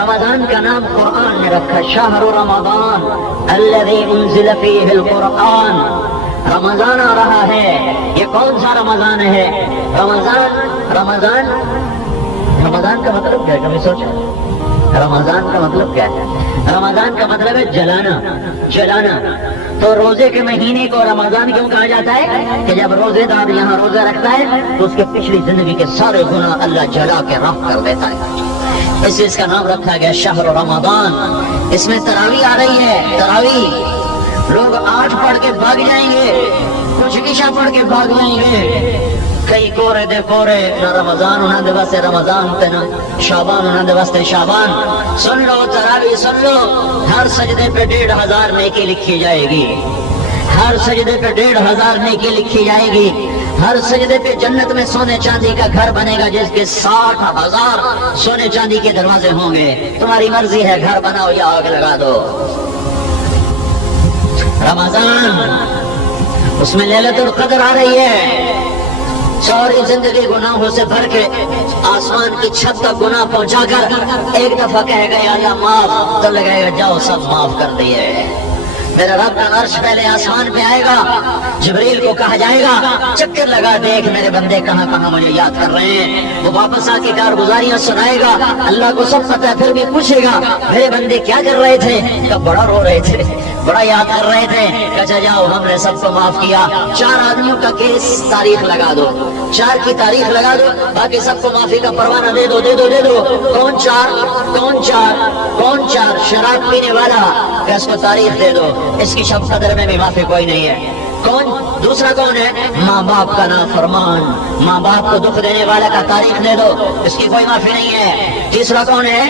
رمضان کا نام قرآن نے رکھا، شہر رمضان الذی انزل فیہ القرآن۔ رمضان آ رہا ہے، یہ کون سا رمضان ہے؟ رمضان کا مطلب کیا ہے؟ کبھی سوچا رمضان کا مطلب کیا ہے؟ رمضان کا مطلب ہے جلانا۔ تو روزے کے مہینے کو رمضان کیوں کہا جاتا ہے؟ کہ جب روزے دار یہاں روزہ رکھتا ہے تو اس کے پچھلی زندگی کے سارے گناہ اللہ جلا کے رفع کر دیتا ہے، اس لیے اس کا نام رکھا گیا شہر رمضان۔ اس میں تراویح آ رہی ہے، تراویح لوگ 8 پڑھ کے بھاگ جائیں گے، کچھ عشاء پڑھ کے بھاگ جائیں گے، کئی کورے دے کورے، نہ رمضان انہاں دے واسطے رمضان تے نہ شعبان انہاں دے واسطے شعبان۔ سن لو تراویح سن لو، ہر سجدے پہ 1500 نیکی لکھی جائے گی، ہر سجدے پہ 1500 نیکی لکھی جائے گی۔ ہر سجدے پہ جنت میں سونے چاندی کا گھر بنے گا جس کے 60,000 سونے چاندی کے دروازے ہوں گے۔ تمہاری مرضی ہے، گھر بناؤ یا آگ لگا دو۔ رمضان، اس میں لیلۃ القدر آ رہی ہے، ساری زندگی گناہوں سے بھر کے آسمان کی چھت تک گناہ پہنچا کر ایک دفعہ کہے گا یا اللہ معاف، تو لگے گا جاؤ سب معاف کر دیے۔ میرا رب کا عرش پہلے آسمان پہ آئے گا، جبریل کو کہا جائے گا چکر لگا دیکھ میرے بندے کہاں کہاں مجھے یاد کر رہے ہیں۔ وہ واپس آ کے کارگزاریاں سنائے گا، اللہ کو سب پتہ ہے، پھر بھی پوچھے گا میرے بندے کیا کر رہے تھے؟ کب بڑا رو رہے تھے، بڑا یاد کر رہے تھے۔ کہا جاؤ ہم نے سب کو معاف کیا۔ 4 آدمیوں کا کیس تاریخ لگا دو، 4 کی تاریخ لگا دو، باقی سب کو معافی کا پروانہ دے دو۔ کون 4 شراب پینے والا، کہ اس کو تاریخ دے دو، اس کی شب قدر میں بھی معافی کوئی نہیں ہے۔ دوسرا کون ہے؟ ماں باپ کا نافرمان، ماں باپ کو دکھ دینے والا کا تاریخ دے دو، اس کی کوئی معافی نہیں ہے۔ تیسرا کون ہے؟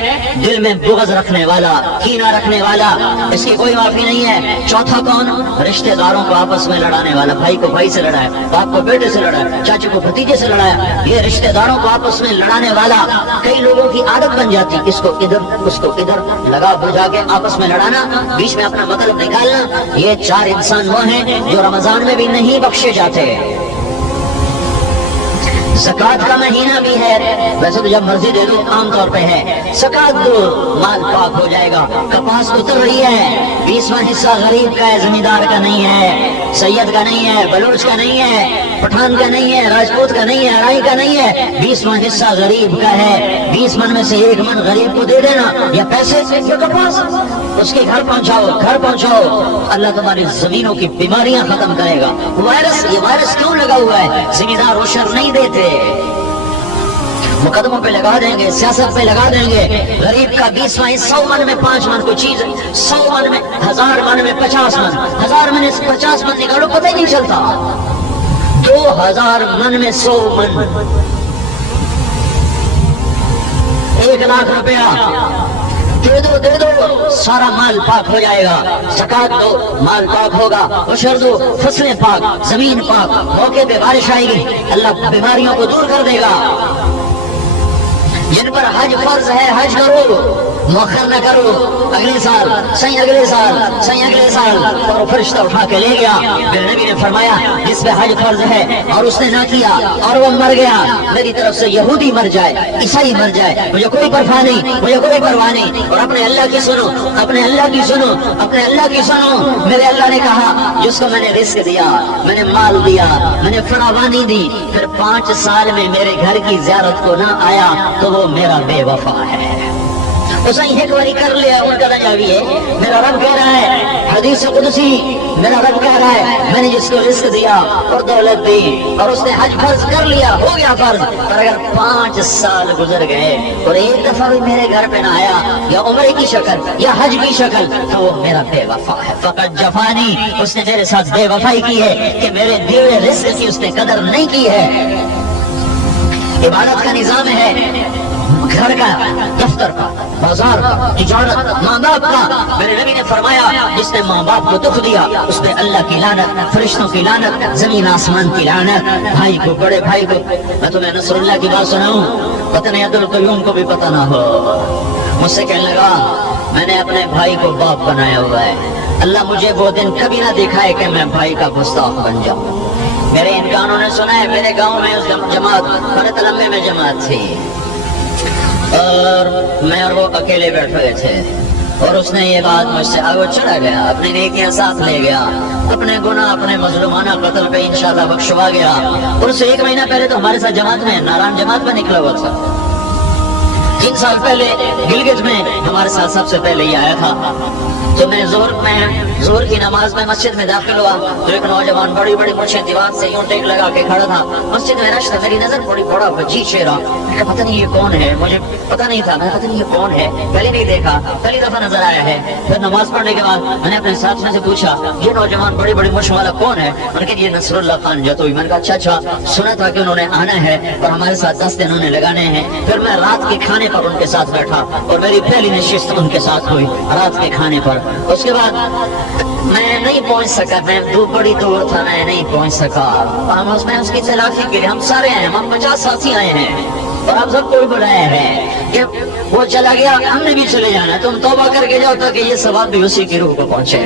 دل میں بغض رکھنے والا، کینہ رکھنے والا، اس کی کوئی معافی نہیں ہے۔ چوتھا کون؟ رشتہ داروں کو آپس میں لڑانے والا، بھائی کو بھائی سے لڑایا، باپ کو بیٹے سے لڑایا، چاچے کو بھتیجے سے لڑایا، یہ رشتہ داروں کو آپس میں لڑانے والا۔ کئی لوگوں کی عادت بن جاتی، اس کو ادھر اس کو ادھر لگا بجھا کے آپس میں لڑانا، بیچ میں اپنا مطلب نکالنا۔ یہ 4 انسان وہ ہیں جو رمضان میں بھی نہیں بخشے جاتے۔ زکات کا مہینہ بھی ہے، ویسے تو جب مرضی دے دو، عام طور پہ ہے زکات دو، مال پاک ہو جائے گا۔ کپاس اتر رہی ہے، 20واں حصہ غریب کا ہے، زمیندار کا نہیں ہے، سید کا نہیں ہے، بلوچ کا نہیں ہے، پٹھان کا نہیں ہے، راجپوت کا نہیں ہے، ارائی کا نہیں ہے، 20واں حصہ غریب کا ہے۔ 20 من میں سے 1 من غریب کو دے دینا، یا پیسے یا کپاس، اس کے گھر پہنچاؤ۔ اللہ تمہاری زمینوں کی بیماریاں ختم کرے گا۔ یہ وائرس کیوں لگا ہوا ہے؟ زمیندار وہ شر نہیں دیتے، مقدموں پہ لگا دیں گے، سیاست پہ لگا دیں گے۔ غریب کا 20واں 100 من میں 5 من کوئی چیز، 100 من میں 1000 من میں 50 من، 1000 من 50 من نکالو پتہ ہی نہیں چلتا۔ 2000 من میں 100 من، 1 لاکھ روپیہ دے دو سارا مال پاک ہو جائے گا، زکات دو مال پاک ہوگا، عشر دو فصلیں پاک، زمین پاک، موقع پہ بارش آئے گی، اللہ بیماریوں کو دور کر دے گا۔ جن پر حج فرض ہے حج کرو، مؤخر نہ کرو، اگلے سال صحیح، اگلے سال صحیح، اگلے سال۔ اور فرشتہ اٹھا کے لے گیا۔ میرے نبی نے فرمایا جس پہ حج فرض ہے اور اس نے نہ کیا اور وہ مر گیا، میری طرف سے یہودی مر جائے، عیسائی مر جائے، مجھے کوئی پرواہ نہیں، مجھے کوئی پرواہ نہیں۔ اور اپنے اللہ کی سنو، اپنے اللہ کی سنو، اپنے اللہ کی سنو۔ میرے اللہ نے کہا جس کو میں نے رزق دیا، میں نے مال دیا، میں نے فراوانی دی، پھر 5 سال میں میرے گھر کی زیارت کو نہ آیا تو وہ میرا بے وفا ہے۔ اسے ایک باری کر لیا ان کا نجاوی ہے۔ میرا رب کہہ رہا ہے حدیث قدسی، میرا رب کہہ رہا ہے میں نے جس کو رزق دیا اور دولت دی اور اس نے حج فرض کر لیا، ہو گیا فرض، پر اگر 5 سال گزر گئے اور ایک دفعہ بھی میرے گھر پہ نہ آیا یا عمرے کی شکل یا حج کی شکل تو وہ میرا بے وفا ہے۔ فقط جفانی، اس نے میرے ساتھ بے وفائی کی ہے کہ میرے دیے رزق کی اس نے قدر نہیں کی ہے۔ عبادت کا نظام ہے، گھر کا، دفتر کا، بازار کا، تجارت، ماں باپ کا۔ میرے نبی نے فرمایا جس نے ماں باپ کو دکھ دیا اس پہ اللہ کی لعنت، فرشتوں کی لعنت، زمین آسمان کی لعنت۔ بھائی کو، بڑے بھائی کو، میں تمہیں نصر اللہ کی بات سناؤں، پتہ نہیں عبد القیوم کو بھی پتہ نہ ہو، مجھ سے کہنے لگا میں نے اپنے بھائی کو باپ بنایا ہوا ہے، اللہ مجھے وہ دن کبھی نہ دکھائے کہ میں بھائی کا گستاخ بن جاؤں۔ میرے ان کانوں نے سنا ہے، میرے گاؤں میں اس جماعت فرت لمبے میں جماعت تھی اور میں اور وہ اکیلے بیٹھ گئے تھے، اور اس نے یہ بات مجھ سے آگے چڑھا گیا، اپنی نیکیاں ساتھ لے گیا، اپنے گناہ، اپنے مظلومانہ قتل پہ انشاءاللہ بخشوا گیا۔ اور اس سے 1 مہینہ پہلے تو ہمارے ساتھ جماعت میں ناران جماعت میں نکلا ہوا تھا۔ 3 سال پہلے گلگت میں ہمارے ساتھ سب سے پہلے یہ آیا تھا۔ تو میں ظہر کی نماز میں مسجد میں داخل ہوا تو ایک نوجوان بڑی بڑی مچھیں دیوار سے یوں ٹیک لگا کے کھڑا تھا۔ مسجد میں رش تھا، میری نظر پڑی بڑا وجیح چہرہ، میں پتہ نہیں یہ کون ہے، مجھے پتہ نہیں تھا، میں پتہ نہیں یہ کون ہے، پہلے نہیں دیکھا، پہلی دفعہ نظر آیا ہے۔ پھر نماز پڑھنے کے بعد میں نے اپنے ساتھ میں سے پوچھا یہ نوجوان بڑی بڑی مچھ والا کون ہے؟ انہوں نے کہا یہ نصر اللہ خان جتوئی۔ میں نے کہا اچھا، سنا تھا کہ انہوں نے آنا ہے اور ہمارے ساتھ 10 دن انہوں نے لگانے ہیں۔ پھر میں رات کے کھانے پر ان کے ساتھ بیٹھا اور میری پہلی نشست ان کے ساتھ ہوئی رات کے کھانے پر۔ اس کے بعد میں نہیں پہنچ سکا، میں بڑی دور تھا، میں نہیں پہنچ سکا۔ ہم اس کی تلافی کے لیے ہم سارے ہیں، ہم 50 ساتھی آئے ہیں اور ہم سب کو بلایا ہے کہ وہ چلا گیا ہم نے بھی چلے جانا ہے، تم توبہ کر کے جاؤ تاکہ یہ ثواب بھی اسی کی روح کو پہنچے۔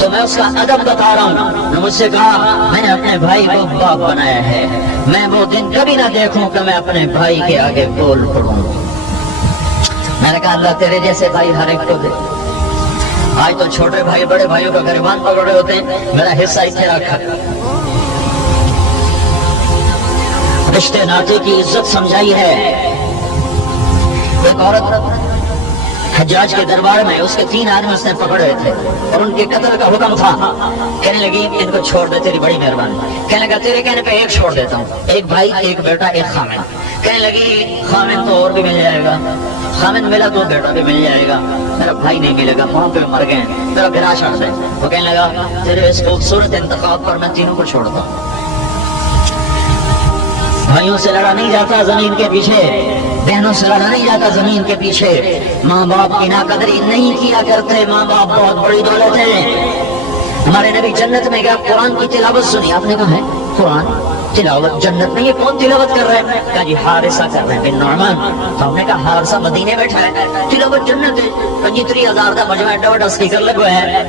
تو میں اس کا ادب بتا رہا ہوں۔ مجھ سے کہا میں نے اپنے بھائی کو باپ بنایا ہے، میں وہ دن کبھی نہ دیکھوں کہ میں اپنے بھائی کے آگے بول پڑوں۔ میں نے کہا اللہ تیرے جیسے بھائی ہر ایک کو دے۔ آج تو چھوٹے بھائی بڑے بھائیوں کا گریبان پکڑے ہوتے ہیں، میرا حصہ اتنے رکھا۔ رشتے ناطے کی عزت سمجھائی ہے۔ ایک عورت حجاج کے دربار میں، اس کے 3 آدمی اس نے پکڑے تھے اور ان کے قتل کا حکم تھا۔ کہنے لگی ان کو چھوڑ دے، تیری بڑی مہربانی۔ کہنے لگا تیرے کہنے پہ ایک چھوڑ دیتا ہوں، ایک بھائی، ایک بیٹا، ایک خامن۔ کہنے لگی خامن تو اور بھی مل جائے گا، خامن ملا تو بیٹا بھی مل جائے گا، میرا بھائی نہیں ملے گا، وہاں پہ مر گئے، میرا گھر چھوڑ دے۔ وہ کہنے لگا تیرے اس خوبصورت انتخاب پر میں تینوں کو چھوڑتا ہوں۔ بھائیوں سے لڑا نہیں جاتا زمین کے پیچھے، بہنوں سے لڑا نہیں جاتا زمین کے پیچھے، ماں باپ کی ناقدری نہیں کیا کرتے، ماں باپ بہت بڑی دولت ہے۔ ہمارے نبی جنت میں گیا، قرآن کی تلاوت سنی، آپ نے کہا ہے قرآن تلاوت جنت میں، یہ کون تلاوت کر رہا ہے؟ کہا جی حارثہ کر رہے ہیں بن نعمان۔ تو ہم نے کہا حارثہ مدینے بیٹھا ہے، تلاوت جنت ہے، 35,000 کا مجمع ڈبل اسپیکر لگوا ہے،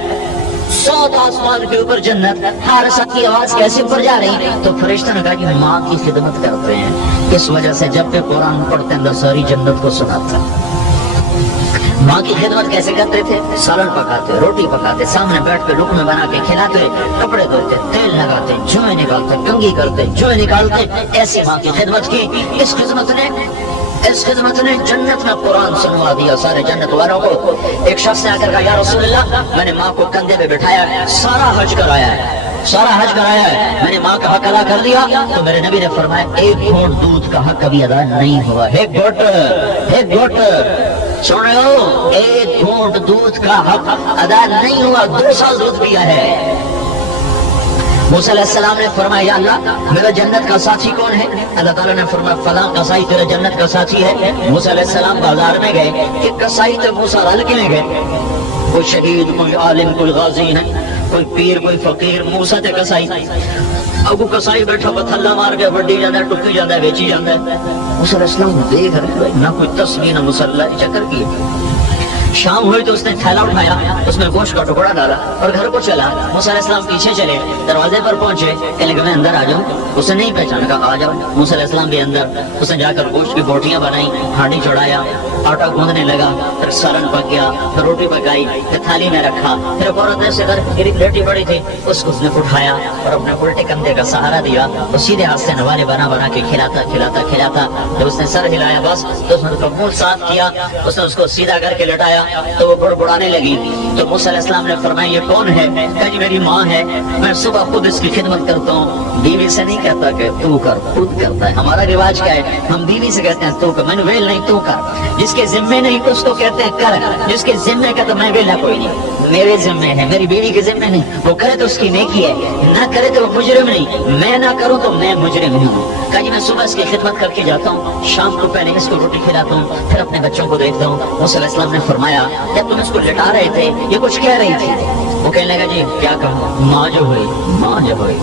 100 آسمان کے اوپر جنت، حارثہ کی آواز کیسے اوپر جا رہی؟ تو فرشتہ نے کہا کہ ماں کی خدمت کرتے ہیں، اس وجہ سے جب بھی قرآن پڑھتے ہیں ساری جنت کو سناتا۔ ماں کی خدمت کیسے کرتے تھے؟ سالن پکاتے، روٹی پکاتے، سامنے بیٹھ کے لقمے بنا کے کھلاتے، کپڑے دھوتے، تیل لگاتے، جوئیں نکالتے، کنگھی کرتے، جوئیں نکالتے، ایسی ماں کی خدمت کی۔ اس خدمت نے جنت میں قرآن سنوا دیا سارے جنت والوں کو۔ ایک شخص نے آ کر کہا یا رسول اللہ میں نے ماں کو کندھے پہ بٹھایا ہے، سارا حج کرایا ہے، میں نے ماں کا حق ادا کر دیا۔ تو میرے نبی نے فرمایا 1 گھونٹ دودھ کا حق کبھی ادا نہیں ہوا، ایک گھونٹ سن رہے ہو، 1 گھونٹ دودھ کا حق ادا نہیں ہوا، 2 سال دودھ پیا ہے۔ موسیٰ علیہ السلام نے فرمایا یا اللہ میرا جنت کا ساتھی کون ہے؟ اللہ تعالیٰ نے فرمایا فلاں قصائی تیرا جنت کا ساتھی ہے۔ موسیٰ علیہ السلام بازار میں گئے کہ قصائی تو موسیٰ رل کے میں گئے، کوئی شہید، کوئی عالم، کوئی غازی ہے، کوئی پیر، کوئی فقیر، موسیٰ تے قصائی۔ اب وہ قصائی بیٹھا پتھلا مار کے وڈی جاندہ ہے، ٹکی جاندہ ہے، بیچی جاندہ ہے۔ موسیٰ علیہ السلام دیکھ رہے نہ کوئی تسبیح نہ مصلی، چکر کیے۔ شام ہوئی تو اس نے تھیلا اٹھایا، اس میں گوشت کا ٹکڑا ڈالا اور گھر کو چلا۔ موسیٰ علیہ السلام پیچھے چلے، دروازے پر پہنچے، کہنے لگے میں اندر آ جاؤں؟ اسے نہیں پہچانا، کہا آ جاؤ۔ موسیٰ علیہ السلام بھی اندر، اس نے جا کر گوشت کی بوٹیاں بنائی، ہانڈی چڑھایا، آٹا گوندنے لگا، پھر سالن پک گیا، پھر روٹی پکائی، پھر تھالی میں رکھا، پھر عورت نے سے کر لیٹی پڑی تھی اس کو اس نے اٹھایا اور اپنے الٹے کندھے کا سہارا دیا اور سیدھے ہاتھ سے نوالے بنا بنا کے کھلاتا کھلاتا کھلاتا۔ جب اس نے سر ہلایا بس تو اس نے اس کا منہ صاف کیا، اس نے اس کو سیدھا کر کے لٹایا تو وہ بڑبڑانے لگی۔ تو موسیٰ علیہ السلام نے فرمایا یہ کون ہے؟ کہا جی میری ماں ہے، میں صبح خود اس کی خدمت کرتا ہوں۔ بیوی سے نہیں کہتا کہ تو کر، خود کرتا ہے۔ ہمارا رواج کیا ہے؟ ہم بیوی سے کہتے ہیں تو کر، میں نے ویل نہیں تو کر، جس کے ذمے نہیں اس کو کہتے ہیں کر، جس کے ذمے کا تو میں ویلا کوئی نہیں، میرے ذمے ہے، میری بیوی کے ذمے نہیں۔ وہ کرے تو اس کی نیکی ہے، نہ کرے تو وہ مجرم نہیں، میں نہ کروں تو میں مجرم ہوں۔ کہا جی میں صبح اس کی خدمت کر کے جاتا ہوں، شام کو پہلے اس کو روٹی کھلاتا ہوں، پھر اپنے بچوں کو دیکھتا ہوں۔ موسیٰ علیہ السلام نے فرمایا جب تم اس کو لٹا رہے تھے یہ کچھ کہہ رہی تھی؟ وہ کہنے لگا جی کیا کہوں، ماں جو ہوئی، ماں جو ہوئی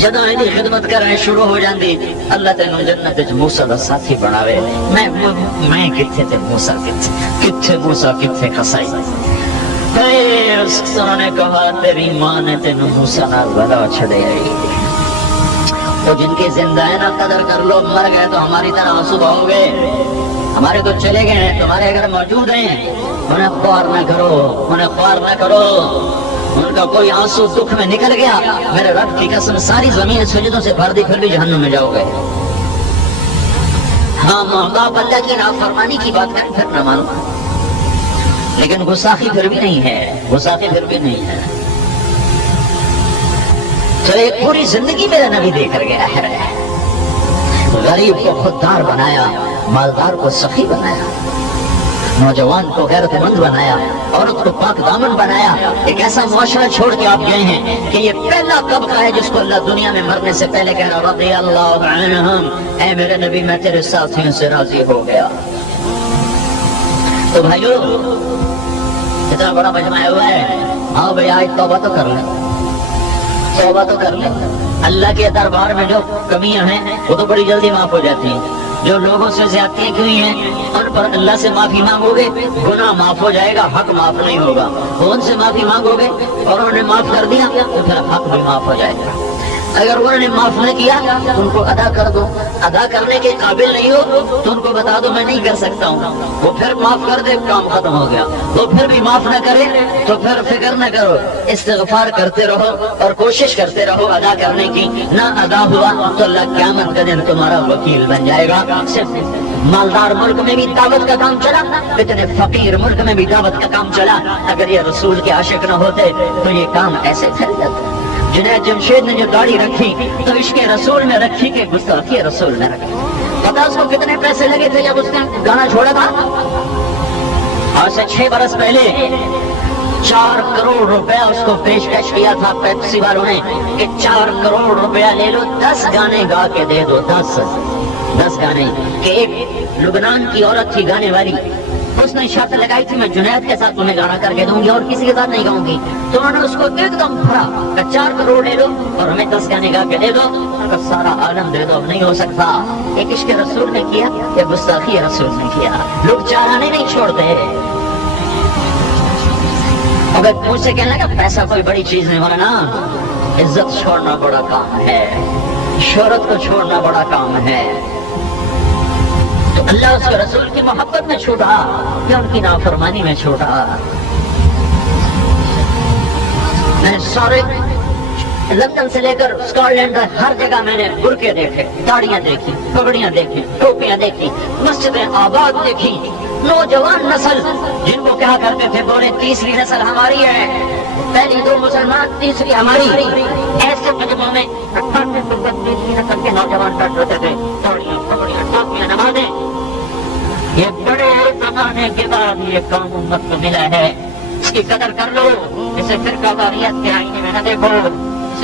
جدوں ایدی خدمت کرنے شروع ہو جاندی اللہ تینوں جنت وچ موسیٰ دا ساتھی بناوے۔ میں کتھے تے موسیٰ کتھے موسیٰ کتھے قصائی۔ انہوں نے کہا تیری ماں نے تینوں موسیٰ نال بلا چھڑے آئی، تو جن کی زندہ ہے نا قدر کر لو، مر گئے تو ہماری طرح آنسو بہو گے، ہمارے تو چلے گئے ہیں، تمہارے اگر موجود ہیں انہیں خوار نہ کرو، انہیں خوار نہ کرو، ان کا کوئی آنسو دکھ میں نکل گیا میرے رب کی قسم ساری زمین سجدوں سے بھر دی پھر بھی جہنم میں جاؤ گے۔ ہاں ماں باپ اللہ کی نافرمانی کی بات کریں پھر نہ مانو، لیکن گستاخی پھر بھی نہیں ہے، گستاخی پھر بھی نہیں ہے۔ چلے ایک پوری زندگی میرا نبی دے کر گیا ہے، غریب کو خوددار بنایا، مالدار کو سخی بنایا، نوجوان کو غیرت مند بنایا، عورت کو پاک دامن بنایا۔ ایک ایسا معاشرہ چھوڑ کے آپ گئے ہیں کہ یہ پہلا طبقہ ہے جس کو اللہ دنیا میں مرنے سے پہلے کہہ رہا رضی اللہ عنہم، اے میرے نبی میں تیرے ساتھیوں سے راضی ہو گیا۔ تو بھائیو اتنا بڑا مجمع ہوا ہے، آؤ بھائی آج توبہ تو کر لیں، توبہ تو کر لیں۔ اللہ کے دربار میں جو کمیاں ہیں وہ تو بڑی جلدی معاف ہو جاتی ہیں، جو لوگوں سے زیادتیاں کی ہیں ان پر اللہ سے معافی مانگو گے گناہ معاف ہو جائے گا، حق معاف نہیں ہوگا۔ ان سے معافی مانگو گے اور انہوں نے معاف کر دیا تو پھر حق بھی معاف ہو جائے گا۔ اگر انہوں نے معاف نہ کیا تو ان کو ادا کر دو، ادا کرنے کے قابل نہیں ہو تو ان کو بتا دو میں نہیں کر سکتا ہوں، وہ پھر معاف کر دے کام ختم ہو گیا۔ وہ پھر بھی معاف نہ کرے تو پھر فکر نہ کرو، استغفار کرتے رہو اور کوشش کرتے رہو ادا کرنے کی۔ نہ ادا ہوا تو اللہ قیامت کا دن تمہارا وکیل بن جائے گا۔ صرف مالدار ملک میں بھی دعوت کا کام چلا، اتنے فقیر ملک میں بھی دعوت کا کام چلا۔ اگر یہ رسول کے عاشق نہ ہوتے تو یہ کام ایسے پھیل جاتا۔ جنید جمشید نے جو داڑھی رکھی تو عشق رسول میں رکھی کہ گستاخی رسول میں رکھی۔ پتا اس کو کتنے پیسے لگے تھے جب اس نے گانا چھوڑا تھا؟ آج سے 6 برس پہلے 4 کروڑ روپیہ اس کو پیشکش کیا تھا پیپسی والوں نے کہ 4 کروڑ روپیہ لے لو، 10 گانے گا کے دے دو، 10 گانے۔ کہ ایک لبنان کی عورت تھی گانے والی، اس نے شرط لگائی تھی میں جنید کے ساتھ تمہیں گانا کر کے دوں گی اور کسی کے ساتھ نہیں گاؤں گی، تو انہوں نے اس کو ایک دم پھڑا کہ 4 کروڑ لے لو اور ہمیں 10 گانے گا کے دے دو، سارا عالم دے دو، نہیں ہو سکتا۔ ایک عشق رسول نے کیا یا گستاخی رسول نے کیا؟ لوگ چارانے نہیں چھوڑتے۔ اگر مجھ سے کہنے لگا پیسہ کوئی بڑی چیز نہیں ہونا نا، عزت چھوڑنا بڑا کام ہے، شہرت کو چھوڑنا بڑا کام ہے۔ تو اللہ اس کے رسول کی محبت میں چھوٹا یا ان کی نافرمانی میں چھوٹا؟ میں نے سارے لندن سے لے کر اسکاٹ لینڈ ہر جگہ میں نے برقعے دیکھے، داڑیاں دیکھی، پگڑیاں دیکھی، ٹوپیاں دیکھی، مسجدیں آباد دیکھی، نوجوان نسل جن کو کہا کرتے تھے بولے تیسری نسل ہماری ہے، پہلی 2 مسلمان، تیسری ہماری۔ ایسے مجموعوں میں نسل کے نوجوان ڈٹ رہتے تھے، داڑیاں، پگڑیاں، ٹوپیاں، نمازیں۔ یہ بڑے زمانے کے بعد یہ کام امت کو ملا ہے، اس کی قدر کر لو، اسے فرقہ واریت کے آئینے میں نہ دیکھو،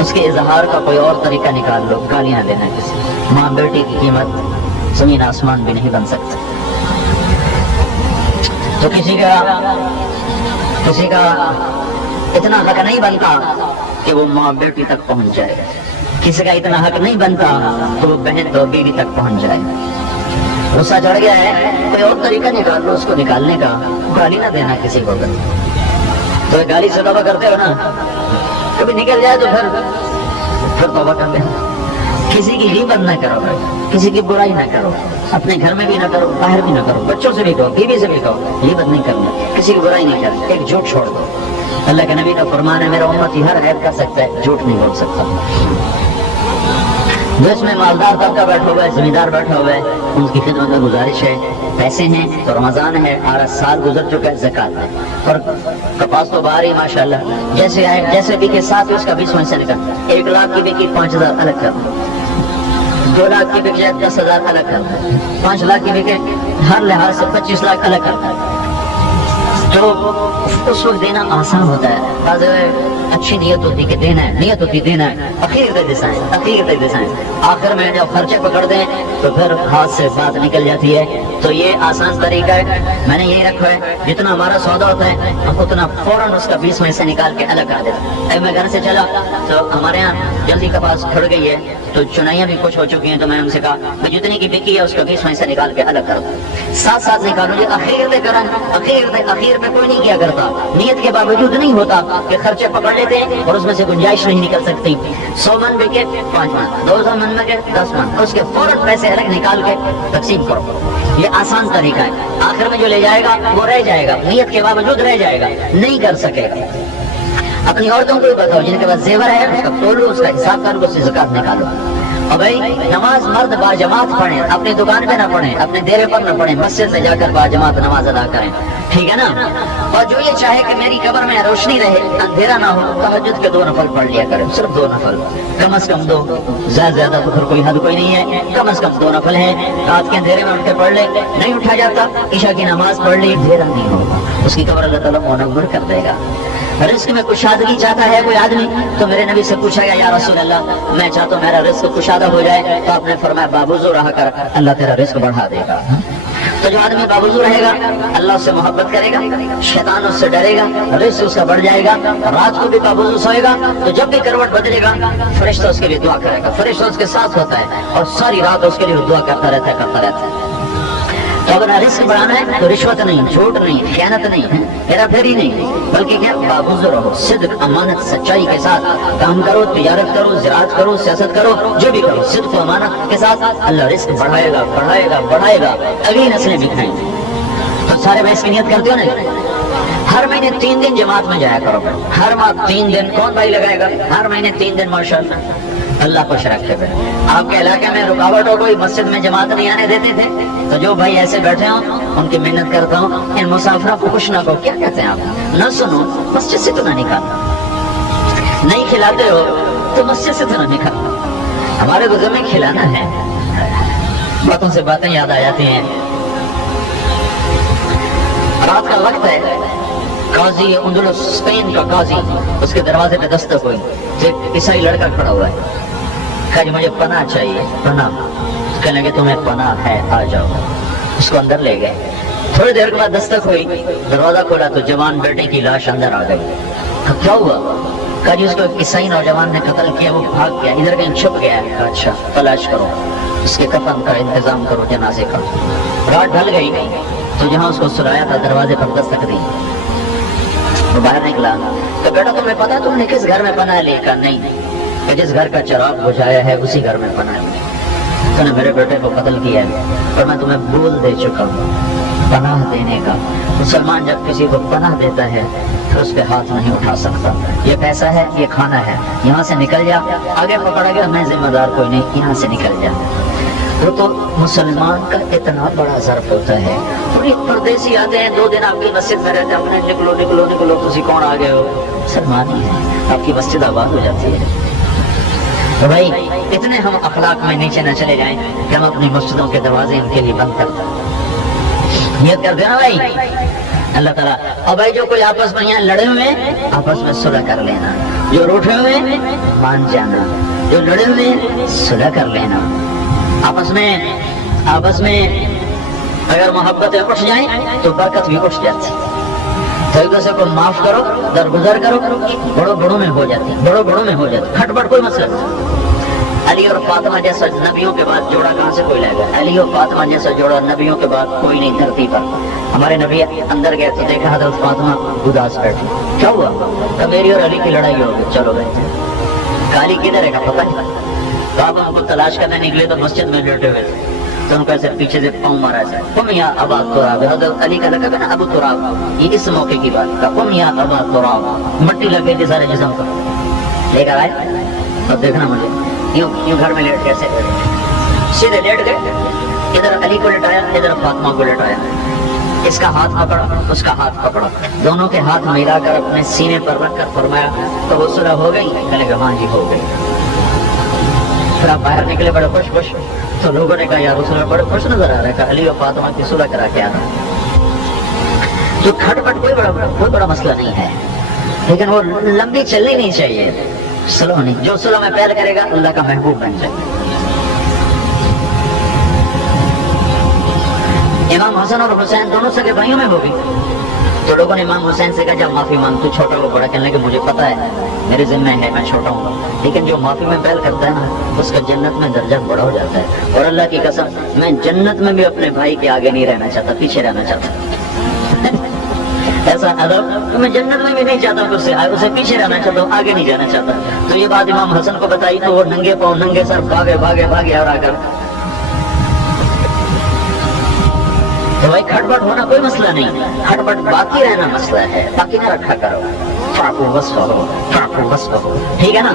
اس کے اظہار کا کوئی اور طریقہ نکال لو، گالیاں دینا کسی ماں بیٹی کی قیمت زمین آسمان بھی نہیں بن سکتا. تو کسی کا اتنا حق نہیں بنتا کہ وہ ماں بیٹی تک پہنچ جائے، کسی کا اتنا حق نہیں بنتا کہ وہ بہن تو بیوی تک پہنچ جائے. غصہ چڑھ گیا ہے، کوئی اور طریقہ نکال لو اس کو نکالنے کا، گالی نہ دینا کسی کو. تو گالی سے توبہ کرتے ہو نا، کبھی نکل جائے تو پھر توبہ کر لیں. کسی کی غیبت نہ کرو، کسی کی برائی نہ کرو، اپنے گھر میں بھی نہ کرو، باہر بھی نہ کرو، بچوں سے بھی کہو، بیوی سے بھی کہو، غیبت نہیں کرنا، کسی کی برائی نہیں کرنا، ایک جھوٹ چھوڑ دو. اللہ کے نبی کا فرمان ہے میرا امتی ہر عیب کر سکتا ہے، جھوٹ نہیں بول سکتا. جو اس میں مالدار طبقہ بیٹھا ہوا ہے، زمیندار بیٹھا ہوا ہے، ان کی خدمت میں گزارش ہے، پیسے ہیں تو رمضان ہے، 8 سال گزر چکا ہے، زکات ہے، اور کپاس تو باہر ہی ماشاءاللہ جیسے آئے جیسے بھی کے ساتھ اس کا 20 سے نکل. 1 لاکھ کی بکی 5,000 الگ کر، 2 لاکھ کی بکی 10,000 الگ کر، 5 لاکھ کی بکی ہر لحاظ سے 25 لاکھ الگ کر. تو اس وقت دینا آسان ہوتا ہے، اچھی نیت ہوتی کہ دینا ہے، نیت ہوتی دینا ہے، اخیر دے دسائیں. آخر میں جب خرچے پکڑ دیں تو پھر ہاتھ سے بات نکل جاتی ہے. تو یہ آسان طریقہ ہے، میں نے یہی رکھا ہے، جتنا ہمارا سودا ہوتا ہے ہم اتنا فوراً اس کا 20 میں سے نکال کے الگ کر دیتے. میں گھر سے چلا تو ہمارے یہاں جلدی کپاس کھڑ گئی ہے تو چنائیاں بھی کچھ ہو چکی ہیں، تو میں نے ان سے کہا کہ جتنی کی بکی ہے اس کا 20 میں سے نکال کے الگ کر دو، ساتھ نکالو. یہ اخیر میں کوئی نہیں کیا کرتا، نیت کے باوجود نہیں ہوتا کہ خرچے پکڑ لیتے ہیں اور اس میں سے گنجائش نہیں نکل سکتی. 100 من بکے 5 من، 200 من میں کے 10 من، اس کے فوراً پیسے الگ نکال کے تقسیم کرو. یہ آسان طریقہ ہے. آخر میں جو لے جائے گا وہ رہ جائے گا، نیت کے باوجود رہ جائے گا، نہیں کر سکے گا. اپنی عورتوں کو بھی بتاؤ جن کے پاس زیور ہے اس کا تولو، اس کا حساب کر، اس سے زکات نکالو. اور بھائی نماز مرد باجماعت پڑھیں، اپنی دکان پہ نہ پڑھیں، اپنے ڈیرے پر نہ پڑھیں، مسجد سے جا کر باجماعت نماز ادا کریں، ٹھیک ہے نا. اور جو یہ چاہے کہ میری قبر میں روشنی رہے، اندھیرا نہ ہو، تہجد کے 2 نفل پڑھ لیا کریں، صرف 2 نفل، کم از کم 2، زیادہ تو پھر کوئی حد کوئی نہیں ہے، کم از کم 2 نفل ہیں. رات کے اندھیرے میں اٹھ کے پڑھ لے، نہیں اٹھا جاتا عشاء کی نماز پڑھ لی، اندھیرا نہیں ہوگا، اس کی قبر اللہ تعالیٰ منور کر دے گا. رزق میں کشادگی چاہتا ہے کوئی آدمی تو میرے نبی سے پوچھا گیا یا رسول اللہ میں چاہتا ہوں میرا رزق کشادہ ہو جائے، تو آپ نے فرمایا باوضو رہا کر، اللہ تیرا رزق بڑھا دے گا. تو جو آدمی باوضو رہے گا اللہ اس سے محبت کرے گا، شیطان اس سے ڈرے گا، رزق اس کا بڑھ جائے گا. رات کو بھی باوضو سوئے گا تو جب بھی کروٹ بدلے گا فرشتہ اس کے لیے دعا کرے گا، فرشتہ اس کے ساتھ ہوتا ہے اور ساری رات اس کے لیے دعا کرتا رہتا ہے. تو اگر رزق بڑھانا ہے تو رشوت نہیں، جھوٹ نہیں، خیانت نہیں، ہیرا پھیری نہیں، بلکہ کیا باوضو رہو، صدق، امانت، سچائی کے ساتھ کام کرو، تجارت کرو، زراعت کرو، سیاست کرو، جو بھی کرو صدق و امانت کے ساتھ اللہ رزق بڑھائے گا، اگلی نسلیں بھی کھائیں گے. تو سارے بھائی اس کی نیت کرتے ہو نا، ہر مہینے 3 دن جماعت میں جایا کرو. ہر ماہ 3 دن کون بھائی لگائے گا؟ ہر مہینے 3 دن ماشاءاللہ اللہ خوش رکھے. آپ کے علاقے میں رکاوٹ ہو کوئی مسجد میں جماعت نہیں آنے دیتے تھے، تو جو بھائی ایسے بیٹھے ہوں ان کی محنت کرتا ہوں، ان مسافروں کو خوش نہ کرو. کیا کہتے ہیں آپ؟ نہ سنو، مسجد سے تو نہ نکالنا، نہیں کھلاتے ہو تو مسجد سے تو نہ نکالنا. ہمارے کو زمین کھلانا ہے. باتوں سے باتیں یاد آ جاتی ہیں. رات کا وقت ہے، قاضی اندلس اسپین کا قاضی، اس کے دروازے پہ دستک ہوئی، ایک عیسائی لڑکا کھڑا ہوا ہے، کہا جی مجھے پناہ چاہیے، پناہ. کہنے لگے تمہیں پناہ ہے، آ جاؤ. اس کو اندر لے گئے. تھوڑی دیر کے بعد دستک ہوئی، دروازہ کھولا تو جوان بیٹے کی لاش اندر آ گئی. کیا ہوا؟ کہا جی اس کو ایک عیسائی نوجوان نے قتل کیا، وہ بھاگ گیا، ادھر کہیں چھپ گیا ہے. اچھا تلاش کرو، اس کے کفن کا انتظام کرو، جنازے کا. رات ڈھل گئی تو جہاں اس کو سلایا تھا دروازے پر دستک دی. وہ باہر نکلا تو بیٹا تمہیں پتا تم نے کس گھر میں پناہ لی؟ کا نہیں، کہ جس گھر کا چراغ بجھایا ہے اسی گھر میں پناہ لی. تو نے میرے بیٹے کو قتل کیا ہے اور میں تمہیں بول دے چکا ہوں پناہ دینے کا. مسلمان جب کسی کو پناہ دیتا ہے تو اس پہ ہاتھ نہیں اٹھا سکتا. یہ پیسہ ہے، یہ کھانا ہے، یہاں سے نکل جا. آگے پکڑا گیا میں ذمہ دار کوئی نہیں، یہاں سے نکل جا. وہ تو مسلمان کا اتنا بڑا ظرف ہوتا ہے. اور ایک پردیسی آتے ہیں 2 دن آپ کی مسجد میں رہتے ہیں، اپنے نکلو تسی کون آ گئے ہو؟ مسلمان ہی ہے. آپ کی مسجد آباد ہو جاتی ہے. تو بھائی اتنے ہم اخلاق میں نیچے نہ چلے جائیں کہ ہم اپنی مسجدوں کے دروازے ان کے لیے بند کر دیں. نیت کر دینا بھائی اللہ تعالیٰ. اور بھائی جو کوئی آپس میں یہاں لڑے ہوئے آپس میں صلح کر لینا. جو روٹے ہوئے مان جانا, جو لڑے ہوئے صلح کر لینا. آپس میں اگر محبتیں اٹھ جائیں تو برکت بھی اٹھ جاتی. تو ایک دوسرے کو معاف کرو, درگزر کرو, بڑوں میں ہو جاتی, بڑوں میں ہو جاتی. کھٹ پٹ کوئی مسئلہ نہیں. علی اور فاطمہ جیسا نبیوں کے بعد جوڑا کہاں سے کوئی لائے گا؟ علی اور فاطمہ جیسا جوڑا نبیوں کے بعد کوئی نہیں دھرتی پر. ہمارے نبی اندر گئے تو دیکھا حضرت فاطمہ اداس بیٹھی. کیا ہوا؟ کہ میری اور علی کی لڑائی ہو گئی. چلو بیٹھے. علی کدھر ہے کا پتہ نہیں. تو آپ ہم کو تلاش کرنے نکلے تو مسجد میں لیٹے ہوئے تھے. تو ان کو ایسے پیچھے سے پاؤں مارا ایسے, قم یا ابا تراب. حضرت علی کا لقب ہے نا ابو تراب. یہ اس موقع کی بات کا, قم یا ابا تراب. مٹی لگ گئی تھی سارے جسم پر. لے کر آئے. اب دیکھنا مجھے یوں گھر میں لیٹ کیسے سیدھے لیٹ گئے. ادھر علی کو لٹایا, ادھر فاطمہ کو لٹایا. اس کا ہاتھ پکڑا, اس کا ہاتھ پکڑا, دونوں کے ہاتھ ملا کر اپنے سینے پر رکھ کر فرمایا تو وہ صلح ہو گئی؟ کہنے کہ ہاں جی ہو گئی. پھر آپ باہر نکلے بڑے خوش. تو لوگوں نے کہا یا رسول اللہ بڑے خوش نظر آ رہا ہے کہ علی اور فاطمہ کی صلح کرا کے آنا. تو کھٹ پٹ کوئی بڑا مسئلہ نہیں ہے, لیکن وہ لمبی چلنی نہیں چاہیے. صلح نہیں, جو صلح میں پہل کرے گا اللہ کا محبوب بن جائے. امام حسن اور حسین دونوں سگے بھائیوں میں ہوگی. تو لوگوں نے امام حسین سے کہا جب معافی مانگ, تو چھوٹا ہو بڑا. کہنے لگے مجھے پتا ہے میرے ذمہ ہے, میں چھوٹا ہوں, لیکن جو معافی میں پہل کرتا ہے نا اس کا جنت میں درجہ بڑا ہو جاتا ہے. اور اللہ کی قسم میں جنت میں بھی اپنے بھائی کے آگے نہیں رہنا چاہتا, پیچھے رہنا چاہتا. ایسا ادب میں جنت میں بھی نہیں چاہتا ہوں, اسے پیچھے رہنا چاہتا ہوں, آگے نہیں جانا چاہتا. تو یہ بات امام حسن کو بتائی تو وہ ننگے پاؤں ننگے سر بھاگے اور آ کر. تو بھائی کھٹ پٹ ہونا کوئی مسئلہ نہیں, کھٹ پٹ باقی رہنا مسئلہ ہے. باقی نہ رکھا کرو. ٹھیک ہے نا.